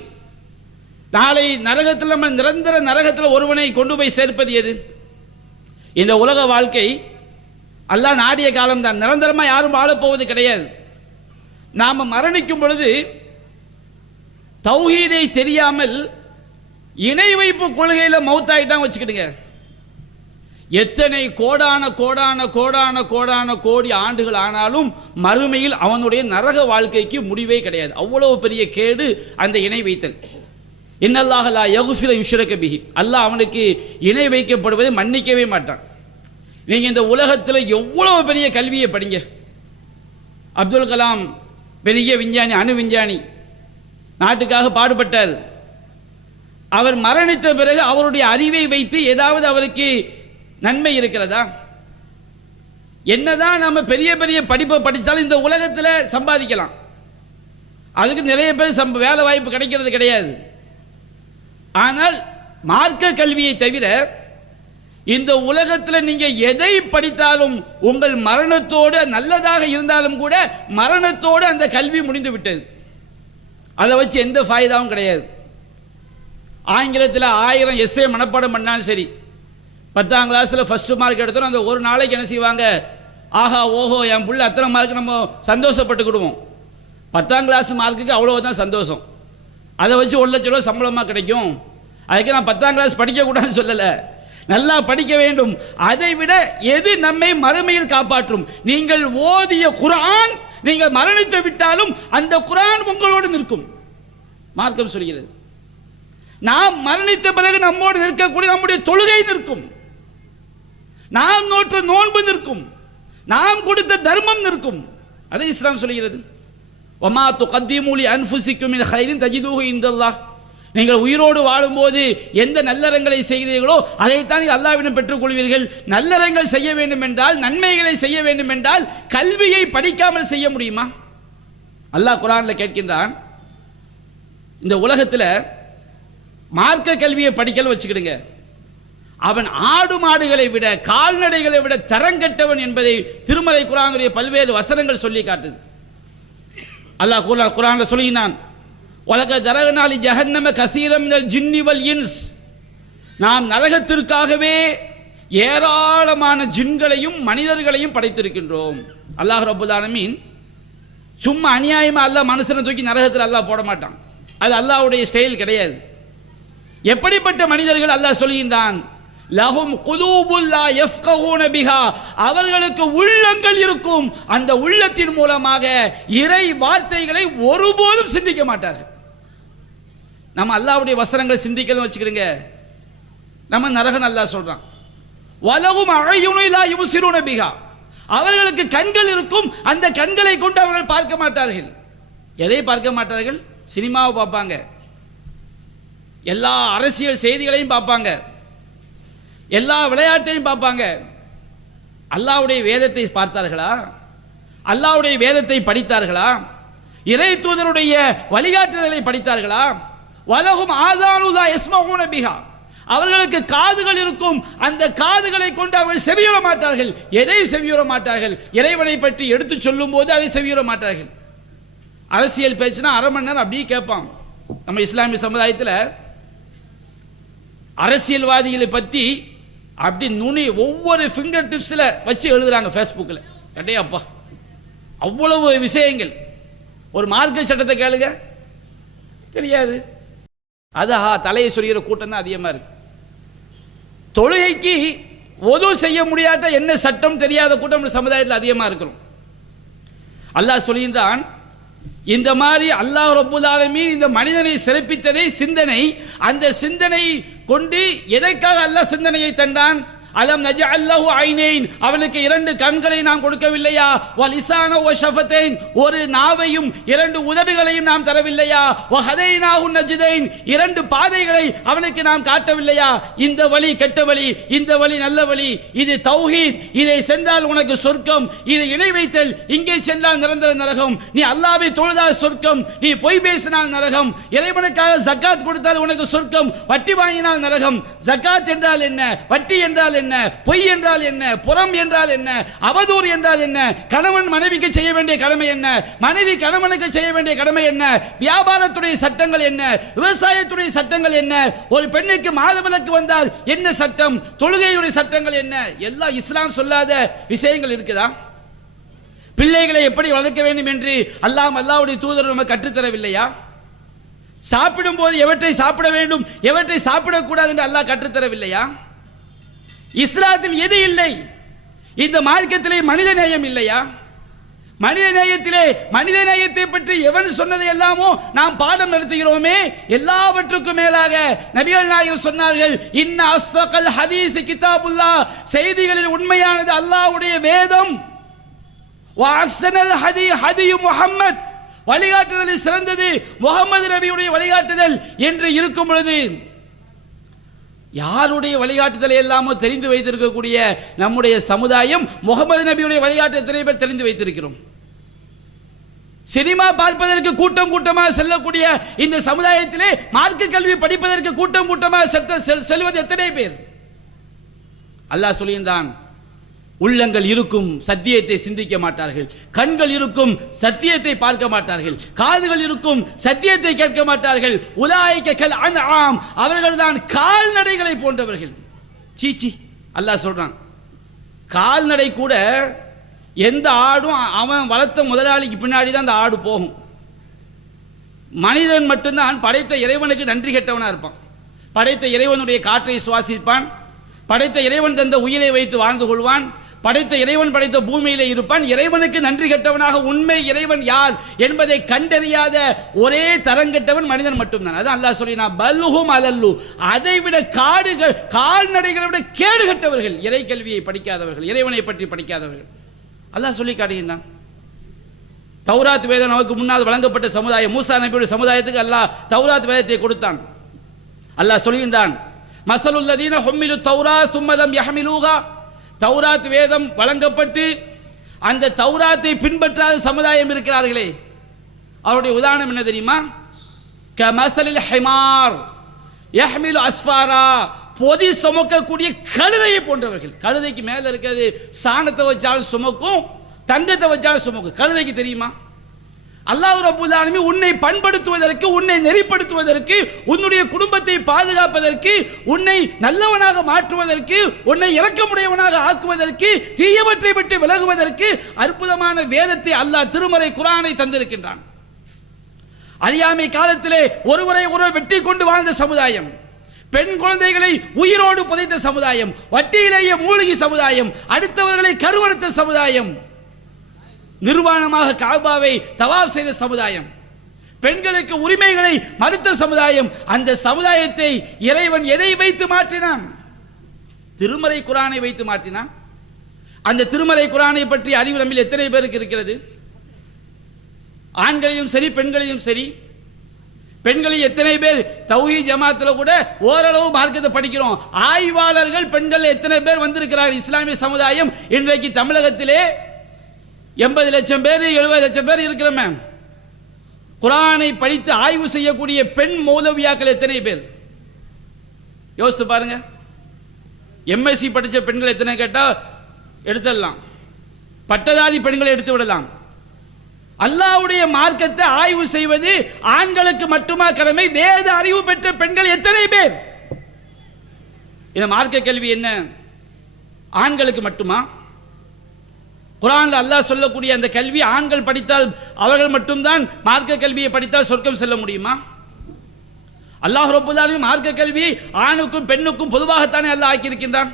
நாளை நரகத்தில் நம்ம நிரந்தர நரகத்தில் ஒருவனை கொண்டு போய் சேர்ப்பது எது? இந்த உலக வாழ்க்கை அல்லாஹ் நாடிய காலம்தான். நிரந்தரமா யாரும் வாழப்போவது கிடையாது. நாம மரணிக்கும் பொழுது தௌஹீதை தெரியாமல் இணை வைப்பு கொள்கையில மௌத்தாயிட்டான் வச்சுக்கிடுங்க, எத்தனை கோடான கோடான கோடான கோடான கோடி ஆண்டுகள் ஆனாலும் மறுமையில் அவனுடைய நரக வாழ்க்கைக்கு முடிவே கிடையாது. அவ்வளவு பெரிய கேடு அந்த இணை வைத்தல். இன்னல்லாஹ லா யக்ஃபிரு யுஷ்ரக பிஹி, அல்லாஹ் அவனுக்கு இணை வைக்கப்படுவதை மன்னிக்கவே மாட்டான். நீங்க இந்த உலகத்தில் எவ்வளவு பெரிய கல்வியை படிங்க, அப்துல் கலாம் பெரிய விஞ்ஞானி, அணு விஞ்ஞானி, நாட்டுக்காக பாடுபட்டார். அவர் மரணித்த பிறகு அவருடைய அறிவை வைத்து ஏதாவது அவருக்கு நன்மை இருக்கிறதா? என்னதான் நம்ம பெரிய பெரிய படிப்பை படித்தாலும் இந்த உலகத்தில் சம்பாதிக்கலாம், அதுக்கு நிறைய பேர் வேலை வாய்ப்பு கிடைக்கிறது கிடையாது. ஆனால் மார்க்க கல்வியை தவிர இந்த உலகத்தில் நீங்க எதை படித்தாலும் உங்கள் மரணத்தோடு, நல்லதாக இருந்தாலும் கூட மரணத்தோடு அந்த கல்வி முடிந்து விட்டது. அதை வச்சு எந்த ஃபாய்தாவும் கிடையாது. ஆங்கிலத்தில் 1000 எஸ்ஏ மனப்பாடம் பண்ணாலும் சரி, 10ஆம் கிளாஸில் ஃபர்ஸ்ட் மார்க் எடுத்தோம், அந்த ஒரு நாளைக்கு என்ன செய்வாங்க, ஆஹா ஓஹோ என் புள்ள அத்தனை மார்க் நம்ம சந்தோஷப்பட்டுக்கிடுவோம். 10ஆம் கிளாஸ் மார்க்குக்கு அவ்வளவுதான் சந்தோஷம். அதை வச்சு 1 லட்ச ரூபா சம்பளமாக கிடைக்கும். அதுக்கு நான் 10ஆம் கிளாஸ் படிக்கக்கூடாதுன்னு சொல்லலை, நல்லா படிக்க வேண்டும். அதை விட எது நம்மை மறுமையில் காப்பாற்றும்? நீங்கள் ஓதிய குர்ஆன், நீங்கள் மரணித்து விட்டாலும் அந்த குர்ஆன் உங்களோடு நிற்கும். மார்க்கம் சொல்கிறது, நாம் மரணித்த பிறகு நம்மோடு நிற்கக்கூடிய நம்முடைய தொழுகை நிற்கும், நாம் நோற்ற நோன்பு நிற்கும், நாம் கொடுத்த தர்மம் நிற்கும். அதை இஸ்லாம் சொல்கிறது, வமா துகத்திமு லி அன்ஃபுசிக்கும் மின் கைரின் தஜிதுஹு இன்தல்லாஹ். நீங்கள் உயிரோடு வாழும்போது எந்த நல்லறங்களை செய்கிறீர்களோ அதைத்தான் நீங்கள் அல்லாஹ்விடம் பெற்றுக் கொள்வீர்கள். நல்லறங்கள் செய்ய வேண்டும் என்றால், நன்மைகளை செய்ய வேண்டும் என்றால் கல்வியை படிக்காமல் செய்ய முடியுமா? அல்லாஹ் குர்ஆன்ல கேட்கின்றான், இந்த உலகத்தில் மார்க்க கல்வியை படிக்கல வச்சுக்கிடுங்க, அவன் ஆடு மாடுகளை விட கால்நடைகளை விட தரங்கட்டவன் என்பதை திருமறை குர்ஆனுடைய பல்வேறு வசனங்கள் சொல்லி காட்டுது. அல்லாஹ் குர்ஆன்ல சொல்லினான், வலகத் தரக்னா லி ஜஹன்னம கஸீரம் மினல் ஜின்னி வல் இன்ஸ். நாம் நரகத்திற்காகவே ஏராளமான ஜின்களையும் மனிதர்களையும் படைத்திருக்கின்றோம். அல்லாஹ் ரப்பல் ஆலமீன் சும்மா அநியாயமா அல்லாஹ் மனுஷனை தூக்கி நரகத்தில் அல்லாஹ் போட மாட்டான். அது அல்லாஹ்வுடைய ஸ்டைல் கிடையாது. எப்படிப்பட்ட மனிதர்கள்? அல்லாஹ் சொல்கின்றான், லஹும் குலூபுல் லா யஃப்கஹூன பிஹா, அவர்களுக்கு உள்ளங்கள் இருக்கும், அந்த உள்ளத்தின் மூலமாக இறை வார்த்தைகளை ஒருபோதும் சிந்திக்க மாட்டார்கள். நம்ம அல்லாஹ்வுடைய வசனங்களை சிந்திக்கணும் வச்சுக்கிடுங்க, நம்ம நரகம் அல்லாஹ் சொல்றான். வலஹும் அயுனு லா யுப்சிருன பிஹா, அவர்களுக்கு கண்கள் இருக்கும், அந்த கண்களை கொண்டு அவர்கள் பார்க்க மாட்டார்கள். எதை பார்க்க மாட்டார்கள்? சினிமாவை பார்ப்பாங்க, எல்லா அரசியல் செய்திகளையும் பார்ப்பாங்க, எல்லா விளையாட்டையும் பார்ப்பாங்க. அல்லாஹ்வுடைய வேதத்தை பார்த்தார்களா? அல்லாஹ்வுடைய வேதத்தை படித்தார்களா? இறை தூதருடைய வழிகாட்டுதலை படித்தார்களா? வலகும் ஆதானுதா யஸ்மஊன பிஹா, அவர்களுக்கு காதுகள் இருக்கும், அந்த காதுகளை கொண்டு அவர்கள் செவியுற மாட்டார்கள். எதை செவியுற மாட்டார்கள்? இறைவனை பற்றி எடுத்து சொல்லும் போது அதை செவியுற மாட்டார்கள். அரசியல் பேச்சுனா அரை மணி நேரம் அப்படியே கேட்பான். நம்ம இஸ்லாமிய சமுதாயத்தில் அரசியல்வாதிகளை பற்றி அப்படி நுனி ஒவ்வொரு ஃபிங்கர் டிப்ஸில் வச்சு எழுதுறாங்க ஃபேஸ்புக்கில். அடே அப்பா, அவ்வளவு விஷயங்கள். ஒரு மார்க்க சட்டத்தை கேளுங்க, தெரியாது. அது தலையை சொல்கிற கூட்டம் தான் அதிகமாக இருக்கு. தொழுகைக்கு ஒது செய்ய முடியாத என்ன சட்டம் தெரியாத கூட்டம் சமுதாயத்தில் அதிகமாக இருக்கிறோம். அல்லாஹ் சொல்கின்றான், இந்த மாதிரி அல்லாஹ் ரப்புல் ஆலமீன் இந்த மனிதனை சிறப்பித்ததை சிந்தனை, அந்த சிந்தனை கொண்டு எதற்காக அல்லாஹ் சிந்தனையை தந்தான்? அலம் நஜஅல் லஹு ஐனைன், அவனுக்கு இரண்டு கண்களை நாம் கொடுக்கவில்லையா? வ லிசான வ ஷஃபத்தைன், ஒரு நாவையும் இரண்டு உதடுகளையும் நாம் தரவில்லையா? வ ஹதைனாஹு நஜ்தைன், இரண்டு பாதைகளை அவனுக்கு நாம் காட்டவில்லையா? இந்த வழி கெட்ட வழி, இந்த வழி நல்ல வழி. இது தௌஹீத், இதை சென்றால் உனக்கு சொர்க்கம். இது இணை வைத்தல், இங்கே சென்றால் நிரந்தர நரகம். நீ அல்லாஹ்வை தொழுதால் சொர்க்கம், நீ பொய் பேசினால் நரகம். இறைவனுக்காக ஜக்காத் கொடுத்தால் உனக்கு சொர்க்கம், வட்டி வாங்கினால் நரகம். ஜக்காத் என்றால் என்ன? வட்டி என்றால் என்ன? பொய் என்றால் என்ன? புறம் என்றால் என்ன? அவதூறு என்றால் என்ன? கணவன் மனைவிக்கு செய்ய வேண்டிய கடமை என்ன? மனைவி கணவனுக்கு செய்ய வேண்டிய கடமை என்ன? வியாபாரத்துடைய சட்டங்கள் என்ன? விவசாயத்துடைய சட்டங்கள் என்ன? ஒரு பெண்ணுக்கு மாதவிலக்கு வந்தால் என்ன சட்டம்? தொழுகையுடைய சட்டங்கள் என்ன? எல்லாம் இஸ்லாம் சொல்லாத விஷயங்கள் இருக்குதா? பிள்ளைகளை எப்படி வளர்க்க வேண்டும் என்று அல்லாஹ்வுடைய தூதர் நமக்கு கற்றுத்தரவில்லையா? சாப்பிடும் போது எவற்றை சாப்பிட வேண்டும், எவற்றை சாப்பிடக்கூடாது என்று அல்லாஹ் கற்றுத்தரவில்லையா? இஸ்லாத்தில் எது இல்லை? இந்த மார்க்கத்திலே மனித நேயம் இல்லையா? மனித நேயத்திலே, மனித நேயத்தை பற்றி எவன் சொன்னதை எல்லாமோ நாம் பாடம் நடத்துகிறோமே. எல்லாவற்றுக்கும் மேலாக நபிகள் நாயகம் சொன்னார்கள், இன்ன அஸ்தகல் ஹதீஸ் கிதாபுல்லாஹ், செய்திகளில் உண்மையானது அல்லாஹ்வுடைய வேதம். வ அஹ்ஸனல் ஹதி ஹதி முஹம்மத், வழிகாட்டுதலில் சிறந்தது முகமது நபியுடைய வழிகாட்டுதல் என்று இருக்கும் பொழுது, யாருடைய வழிகாட்டுதலை எல்லாமோ தெரிந்து வைத்திருக்கக்கூடிய நம்முடைய சமுதாயம் முகமது நபியுடைய வழிகாட்டுதலை பேர் தெரிந்து வைத்திருக்கிறோம். சினிமா பார்ப்பதற்கு கூட்டம் கூட்டமாக செல்லக்கூடிய இந்த சமுதாயத்திலே மார்க்க கல்வி படிப்பதற்கு கூட்டம் கூட்டமாக செல்வது எத்தனை பேர்? அல்லாஹ் சொல்கின்றான், உள்ளங்கள் இருக்கும், சத்தியத்தை சிந்திக்க மாட்டார்கள். கண்கள் இருக்கும், சத்தியத்தை பார்க்க மாட்டார்கள். காதுகள் இருக்கும், சத்தியத்தை கேட்க மாட்டார்கள். உலாயிக கல் அன்ஆம், அவர்கள்தான் கால்நடைகளை போன்றவர்கள். சீச்சி, அல்லாஹ் சொல்றான், கால்நடை கூட எந்த ஆடும் அவன் வளர்த்த முதலாளிக்கு பின்னாடி தான் அந்த ஆடு போகும். மனிதன் மட்டும்தான் படைத்த இறைவனுக்கு நன்றி கெட்டவனா இருப்பான். படைத்த இறைவனுடைய காற்றை சுவாசிப்பான், படைத்த இறைவன் தந்த உயிரை வைத்து வாழ்ந்து கொள்வான், படைத்த இறைவன் படைத்த பூமியிலே இருப்பான். இறைவனுக்கு நன்றி கெட்டவனாக உண்மை இறைவன் யார் என்பதை கண்டறியாத ஒரே தரங்கெட்டவன் மனிதன் மட்டும்தான். அதான் அல்லாஹ் சொல்லினான், பல்ஹும் அதல்லு, அதைவிட காடுகள் கால்நடைகளை விட கேடு கட்டவர்கள் இறை கல்வியை படிக்காதவர்கள், இறைவனை பற்றி படிக்காதவர்கள். அல்லாஹ் சொல்லி காட்டுகின்றான். தௌராத் வேதம் நமக்கு முன்னால் வழங்கப்பட்ட சமுதாயம், மூசா நபியுடைய சமுதாயத்துக்கு அல்லாஹ் தௌராத் வேதத்தை கொடுத்தான். அல்லாஹ் சொல்கின்றான், மஸலுல்லதீன ஹும்மிலு தௌராத் சும்ம லம் யஹ்மிலூஹா, தௌராத் வேதம் வழங்கப்பட்டு அந்த தௌராத்தை பின்பற்றாத சமுதாயம் இருக்கிறார்களே, அவருடைய உதாரணம் என்ன தெரியுமா? கமஸலில் ஹிமார் யஹ்மிலு அஸ்ஃபாரா, பொதி சுமக்கக்கூடிய கழுதையை போன்றவர்கள். கழுதைக்கு மேல இருக்கிறது சாணத்தை வச்சாலும் சுமக்கும், தங்கத்தை வச்சாலும் சுமக்கும். கழுதைக்கு தெரியுமா? அல்லாஹ் ரப்பல் ஆலமீன் உன்னை பண்படுத்துவதற்கு, உன்னை நெறிப்படுத்துவதற்கு, உன்னுடைய குடும்பத்தை பாதுகாப்பதற்கு, உன்னை நல்லவனாக மாற்றுவதற்கு, உன்னை இரக்கமுடையவனாக ஆக்குவதற்கு, தீயவற்றை விட்டு விலகுவதற்கு அற்புதமான வேதத்தை அல்லாஹ் திருமறை குர்ஆனை தந்திருக்கின்றான். அறியாமை காலத்திலே ஒருவரை ஒருவர் வெட்டி கொண்டு வாழ்ந்த சமுதாயம், பெண் குழந்தைகளை உயிரோடு புதைத்த சமுதாயம், வட்டியிலேயே மூழ்கி சமுதாயம், அடுத்தவர்களை கருவறுத்த சமுதாயம், நிர்வாணமாக காபாவை தவாப் செய்த சமுதாயம், பெண்களுக்கு உரிமைகளை மறுத்த சமுதாயம். அந்த சமுதாயத்தை இறைவன் எதை வைத்து மாற்றினான்? திருமறை குர்ஆனை வைத்து மாற்றினான். அந்த திருமறை குர்ஆனை பற்றி அறிவு நம்மில் எத்தனை பேருக்கு இருக்கிறது? ஆண்களையும் சரி பெண்களையும் சரி. பெண்களில் எத்தனை பேர் தௌஹீத் ஜமாத்தில் கூட ஓரளவு மார்க்கத்தை படிக்கிறோம்? ஆய்வாளர்கள் பெண்கள் எத்தனை பேர் வந்திருக்கிறார்கள்? இஸ்லாமிய சமுதாயம் இன்றைக்கு தமிழகத்திலே 80 லட்சம் பேர் 70 லட்சம் பேர் இருக்கிறோமே. குர்ஆனை படித்து ஆய்வு செய்யக்கூடிய பெண் மௌலவியாக்கள் எத்தனை பேர்? யோசித்து பாருங்க. எம்எஸ்சி படித்த பெண்கள் எத்தனை கேட்டா எடுத்துடலாம், பட்டதாரி பெண்களை எடுத்து விடலாம். அல்லாஹ்வுடைய மார்க்கத்தை ஆய்வு செய்வது ஆண்களுக்கு மட்டுமா கடமை? வேத அறிவு பெற்ற பெண்கள் எத்தனை பேர்? இந்த மார்க்க கல்வி என்ன ஆண்களுக்கு மட்டுமா? குர்ஆன்ல அல்லாஹ் சொல்லக்கூடிய அந்த கல்வி ஆண்கள் படித்தால் அவர்கள் மட்டும்தான் மார்க்க கல்வியை படித்தால் சொர்க்கம் செல்ல முடியுமா? அல்லாஹ் ரப்பல் ஆலமீன் மார்க்க கல்வியை ஆணுக்கும் பெண்ணுக்கும் பொதுவாகத்தானே அல்லாஹ் ஆக்கியிருக்கின்றான்.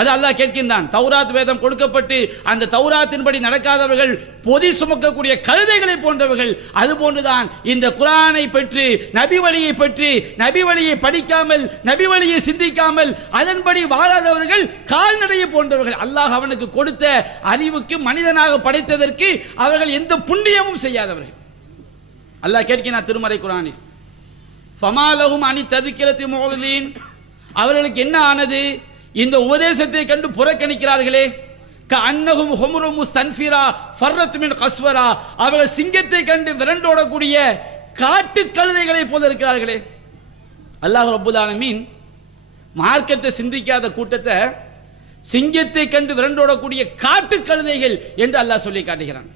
அது அல்லாஹ் கேட்கின்றான். தௌராத் வேதம் கொடுக்கப்பட்டு அந்த தௌராத்தின்படி நடக்காதவர்கள் பொதி சுமக்கக்கூடிய கழுதைகளை போன்றவர்கள். அது போன்றுதான் இந்த குர்ஆனை பெற்று நபி வழியை பெற்று நபி வழியை படிக்காமல் நபி வழியை சிந்திக்காமல் அதன்படி வாழாதவர்கள் கால்நடையை போன்றவர்கள். அல்லாஹ் அவனுக்கு கொடுத்த அறிவுக்கு மனிதனாக படைத்ததற்கு அவர்கள் எந்த புண்ணியமும் செய்யாதவர்கள். அல்லாஹ் கேட்கிறான் திருமறை குர்ஆனில், ஃபமாலஹும் அனி தذكرத்தி முஅலின், அவர்களுக்கு என்ன ஆனது? இந்த உபதேசத்தை கண்டு புறக்கணிக்கிறார்களே. கஅன்னஹும் ஹும்ரும் முஸ்தன்ஃபிரா ஃபர்ரத் மின் கஸ்வரா, அவர்கள் சிங்கத்தை கண்டு விரண்டோடக்கூடிய காட்டு கழுதைகளை போல இருக்கிறார்களே. அல்லாஹ் ரப்பல் ஆலமீன் மார்க்கத்தை சிந்திக்காத கூட்டத்தை சிங்கத்தை கண்டு விரண்டோடக்கூடிய காட்டு கழுதைகள் என்று அல்லாஹ் சொல்லி காட்டுகிறான்.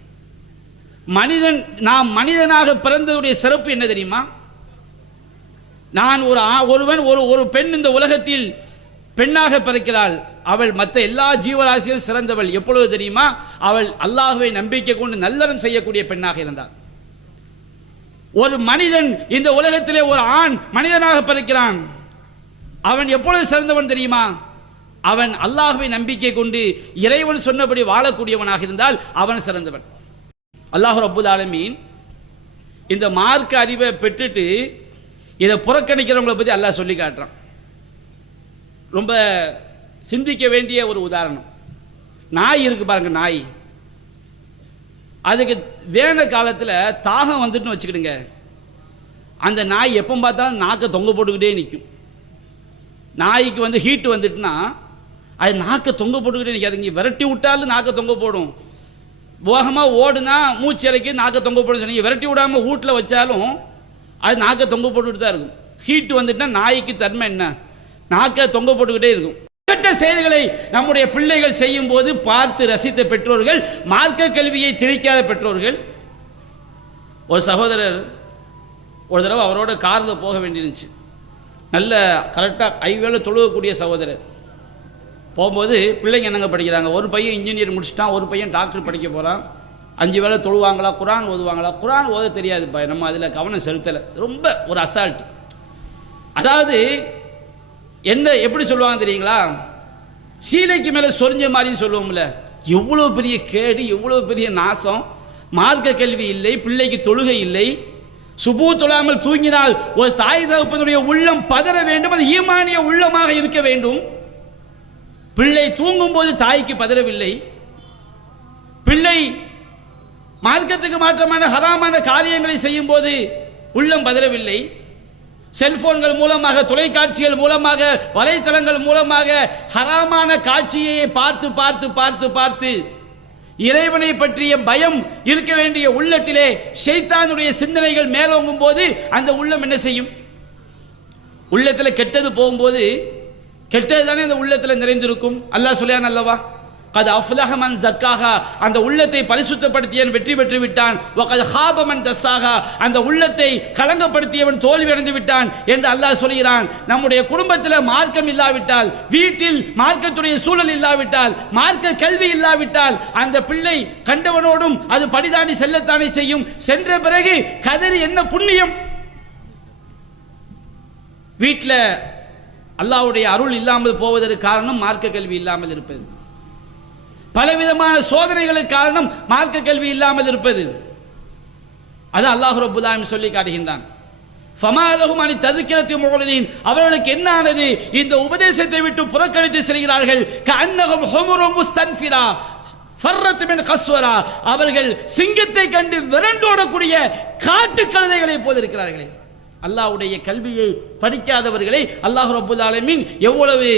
நாம் மனிதனாக பிறந்ததுடைய சிறப்பு என்ன தெரியுமா? நான் ஒரு பெண் இந்த உலகத்தில் பெண்ணாக பிறக்கிறாள். அவள் மற்ற எல்லா ஜீவராசியும் சிறந்தவள். எப்பொழுது தெரியுமா? அவள் அல்லாஹ்வை நம்பிக்கை கொண்டு நல்லறம் செய்யக்கூடிய பெண்ணாக இருந்தாள். ஒரு மனிதன் இந்த உலகத்திலே ஒரு ஆண் மனிதனாக பிறக்கிறான். அவன் எப்பொழுது சிறந்தவன் தெரியுமா? அவன் அல்லாஹ்வை நம்பிக்கை கொண்டு இறைவன் சொன்னபடி வாழக்கூடியவனாக இருந்தால் அவன் சிறந்தவன். அல்லாஹ் ரப்பல் ஆலமீன் இந்த மார்க்க அறிவை பெற்றுட்டு இதை புறக்கணிக்கிறவங்களை பற்றி அல்லாஹ் சொல்லி காட்டுறான். ரொம்ப சிந்திக்க வேண்டிய ஒரு உதாரணம். நாய் இருக்கு பாருங்க. நாய், அதுக்கு வேன காலத்தில் தாகம் வந்துட்டுன்னு வச்சுக்கிடுங்க, அந்த நாய் எப்போ பார்த்தாலும் நாக்கை தொங்க போட்டுக்கிட்டே நிற்கும். நாய்க்கு ஹீட்டு வந்துட்டுனா அது நாக்கை தொங்க போட்டுக்கிட்டே நிற்காது. இங்கே விரட்டி விட்டாலும் நாக்கை தொங்க போடும். வேகமாக ஓடுனா மூச்சு இறக்கி நாக்கை தொங்க போடும். சொன்னீங்க விரட்டி விடாமல் வீட்டில் வச்சாலும் அது நாக்கை தொங்க போட்டுக்கிட்டு தான் இருக்கும். ஹீட்டு வந்துட்டுனா நாய்க்கு தன்மை என்ன? நாக்கை தொங்க போட்டுக்கிட்டே இருக்கும். கெட்ட செய்திகளை நம்முடைய பிள்ளைகள் செய்யும் போது பார்த்து ரசித்த பெற்றோர்கள், மார்க்க கல்வியை திணிக்காத பெற்றோர்கள். ஒரு சகோதரர் ஒரு தடவை அவரோட காரில் போக வேண்டியிருந்துச்சு. நல்ல கரெக்டாக ஐவேளை தொழுகக்கூடிய சகோதரர். போகும்போது பிள்ளைங்க என்னங்க படிக்கிறாங்க? ஒரு பையன் இன்ஜினியர் முடிச்சுட்டான், ஒரு பையன் டாக்டர் படிக்க போகிறான். 5 வேளை தொழுவாங்களா, குர்ஆன் ஓதுவாங்களா? குர்ஆன் ஓத தெரியாது பாய், நம்ம அதில் கவனம் செலுத்தலை. ரொம்ப ஒரு அசால்ட். அதாவது என்ன எப்படி சொல்லுவாங்க தெரியுங்களா? சீலைக்கு மேலே சொரிஞ்ச மாதிரின்னு சொல்லுவோம்ல. எவ்வளோ பெரிய கேடு, எவ்வளோ பெரிய நாசம். மார்க்க கல்வி இல்லை, பிள்ளைக்கு தொழுகை இல்லை. சுபூ தொழாமல் தூங்கினால் ஒரு தாய் தகப்பனுடைய உள்ளம் பதற வேண்டும். அது ஈமானிய உள்ளமாக இருக்க வேண்டும். பிள்ளை தூங்கும் போது தாய்க்கு பதறவில்லை. பிள்ளை மார்க்கத்துக்கு மாற்றமான ஹராமான காரியங்களை செய்யும் போது உள்ளம் பதறவில்லை. செல்போன்கள் மூலமாக, தொலைக்காட்சிகள் மூலமாக, வலைத்தளங்கள் மூலமாக ஹராமான காட்சியை பார்த்து பார்த்து பார்த்து பார்த்து இறைவனை பற்றிய பயம் இருக்க வேண்டிய உள்ளத்திலே ஷைத்தானுடைய சிந்தனைகள் மேலோங்கும் போது அந்த உள்ளம் என்ன செய்யும்? உள்ளத்தில் கெட்டது போகும்போது கெட்டது தானே அந்த உள்ளத்தில் நிறைந்திருக்கும். அல்லாஹ் சொல்லியான் அல்லவா, கத் அஃப்லஹ மன் ஸக்காஹா, அந்த உள்ளத்தை பரிசுத்தப்படுத்தியவன் வெற்றி பெற்று விட்டான். வகத் ஹாப மன் தஸ்ஸாஹா, அந்த உள்ளத்தை கலங்கப்படுத்தியவன் தோல்வி அடைந்து விட்டான் என்று அல்லாஹ் சொல்கிறான். நம்முடைய குடும்பத்தில் மார்க்கம் இல்லாவிட்டால், வீட்டில் மார்க்கத்துடைய சூழல் இல்லாவிட்டால், மார்க்க கல்வி இல்லாவிட்டால் அந்த பிள்ளை கண்டவனோடும் அது படிதாண்டி செல்லத்தானே செய்யும். சென்ற பிறகு கதறி என்ன புண்ணியம்? வீட்டில் அல்லாஹ்வுடைய அருள் இல்லாமல் போவதற்கு காரணம் மார்க்க கல்வி இல்லாமல் இருப்பது. பலவிதமான சோதனைகளுக்கு காரணம் மார்க்க கல்வி இல்லாமல் இருப்பது. அது அல்லாஹ் ரப்பல் ஆலமீன் சொல்லி காட்டுகின்றான். ஃபமாலஹும் அனி தذكرத்தி முஅலின், அவர்களுக்கு என்ன ஆனது? இந்த உபதேசத்தை விட்டு புறக்கணித்து செல்கிறார்கள். கஅன்னஹும் ஹும்ரும் முஸ்தன்ஃபிரா ஃபர்ரத் மின் கஸ்வரா, அவர்கள் சிங்கத்தை கண்டு விரண்டோடக்கூடிய காட்டு கழுதைகளை போல இருக்கிறார்களே. அல்லாஹ்வுடைய கல்வியை படிக்காதவர்களை அல்லாஹ் ரப்பல் ஆலமீன் எவ்வளவு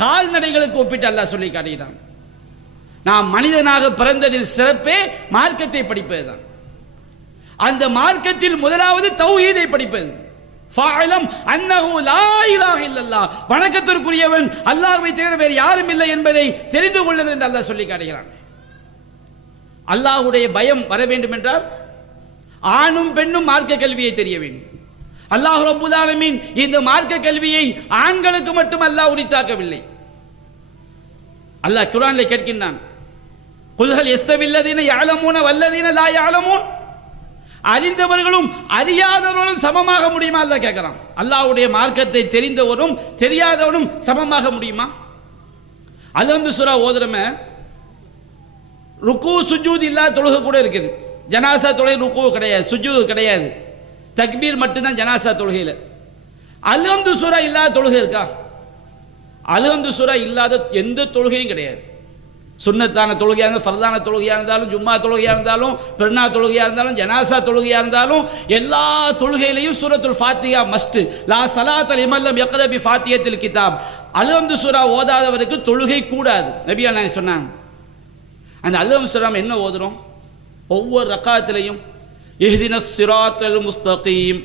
கால்நடைகளுக்கு ஒப்பிட்டு அல்லாஹ் சொல்லி காட்டுகிறான். நாம் மனிதனாக பிறந்ததின் சிறப்பே மார்க்கத்தை படிப்பதுதான். அந்த மார்க்கத்தில் முதலாவது தௌஹீதை படிப்பது. ஃபஅலம் அன்னஹு லா இலாஹ இல்லல்லாஹ், வணக்கத்திற்குரியவன் அல்லாஹ்வை தவிர வேறு யாரும் இல்லை என்பதை தெரிந்து கொள்ளுங்கள் என்று அல்லாஹ் சொல்லி காட்டுகிறான். அல்லாஹ்வுடைய பயம் வர வேண்டும் என்றால் ஆணும் பெண்ணும் மார்க்க கல்வியை தெரிய வேண்டும். அல்லாஹ் ரப்பல் ஆலமீன் இந்த மார்க்க கல்வியை ஆண்களுக்கு மட்டும் அல்லாஹ் உரித்தாக்கவில்லை. அல்லாஹ் குர்ஆனிலே கேட்கின்றான், குல் ஹல் யஸ்தவில்லதீன யஅலமூன வல்லதீன லா யஅலமூன், அறிந்தவர்களும் அறியாதவர்களும் சமமாக முடியுமா? அல்லாஹ் கேட்கிறான். அல்லாஹ்வுடைய மார்க்கத்தை தெரிந்தவரும் தெரியாதவனும் சமமாக முடியுமா? அல்ஹம்து சூரா ஓதுறமே ருக்கு சுஜூத் இல்லாத தொழுகை கூட இருக்குது. ஜனாசா தொழுகை ருக்கு கிடையாது, சுஜூத் கிடையாது, தக்பீர் மட்டும்தான் ஜனாசா தொழுகையில். அல்ஹம்து சூரா இல்லாத தொழுகை இருக்கா? அல்ஹம்து சூரா இல்லாத எந்த தொழுகையும் கிடையாது. சுன்னத்தான தொழுகையாக இருந்தாலும், ஃபர்தான தொழுகையாக இருந்தாலும், ஜும்மா தொழுகையாக இருந்தாலும், பெருநா தொழுகையாக இருந்தாலும், ஜனாசா தொழுகையாக இருந்தாலும், எல்லா தொழுகையிலையும் சூரத்துல் ஃபாத்திஹா மஸ்ட். லா ஸலாத்த லிமன் லம் யக்ர பி ஃபாத்திஹத்தில் கிதாப். அல்ஹம்து சூரா ஓதாதவருக்கு தொழுகை கூடாது நபி அல்லாஹ் சொன்னாங்க. அந்த அல்ஹம்து சூரா என்ன ஓதுறோம்? ஒவ்வொரு ரக்காத்திலையும் இஹ்தினஸ் ஸிராத்தல் முஸ்தகீம்,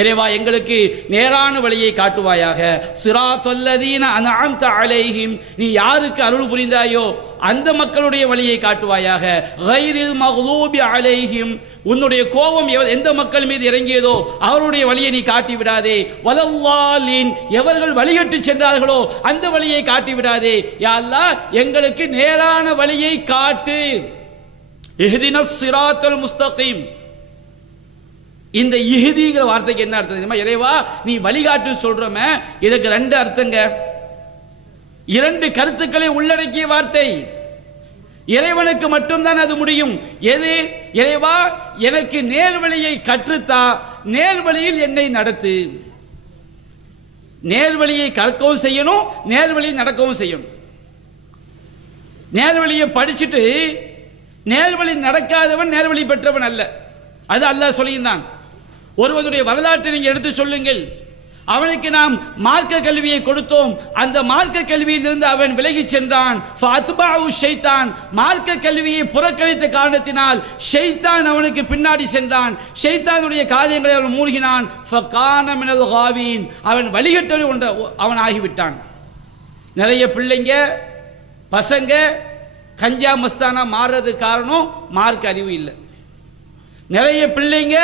இறைவா எங்களுக்கு நேரான வழியை காட்டுவாயாக, ஸிராத்தல்லதீன அன்அம்த அலைஹிம், நீ யாருக்கு அருள் புரிந்தாயோ அந்த மக்களுடைய வழியை காட்டுவாயாக, கைரில் மக்லூபி அலைஹிம், உன்னுடைய கோபம் எந்த மக்கள் மீது இறங்கியதோ அவருடைய வழியை நீ காட்டி விடாதே, வலல்லாலின், எவர்கள் வழிகட்டு சென்றார்களோ அந்த வழியை காட்டி விடாதே, யா அல்லாஹ் எங்களுக்கு நேரான வழியை காட்டு. இஹ்தினஸ் ஸிராத்தல் முஸ்தகீம். இந்த இஹ்திங்கிற வார்த்தைக்கு என்ன அர்த்தம் தெரியுமா? இறைவா நீ வழிகாட்டு சொல்றோமே, இதுக்கு ரெண்டு அர்த்தங்க, இரண்டு கருத்துக்களை உள்ளடக்கிய வார்த்தை. இறைவனுக்கு மட்டும்தான் அது முடியும். எது? இறைவா எனக்கு நேர்வழியை கற்றுத்தா, நேர்வழியில் என்னை நடத்து. நேர்வழியை கற்கவும் செய்யணும், நேர்வழியை நடக்கவும் செய்யணும். நேர்வழியை படிச்சுட்டு நேர்வழி நடக்காதவன் நேர்வழி பெற்றவன் அல்ல. அது அல்லாஹ் சொல்கிறான். ஒருவனுடைய வரலாற்றை நீங்கள் எடுத்து சொல்லுங்கள். அவனுக்கு நாம் மார்க்க கல்வியை கொடுத்தோம், அந்த மார்க்க கல்வியிலிருந்து அவன் விலகி சென்றான். ஃபஅத்பஅஹு ஷைத்தான், மார்க்க கல்வியை புறக்கணித்த காரணத்தினால் ஷைத்தான் அவனுக்கு பின்னாடி சென்றான். ஷைத்தானுடைய காரியங்களை அவன் மூழ்கினான். ஃபகான மினல் காவீன், அவன் வழிகட்டவன் அவன் ஆகிவிட்டான். நிறைய பிள்ளைங்க பசங்க கஞ்சா மஸ்தானா மாறுறதுக்கு காரணம் மார்க்க அறிவு இல்லை. நிறைய பிள்ளைங்க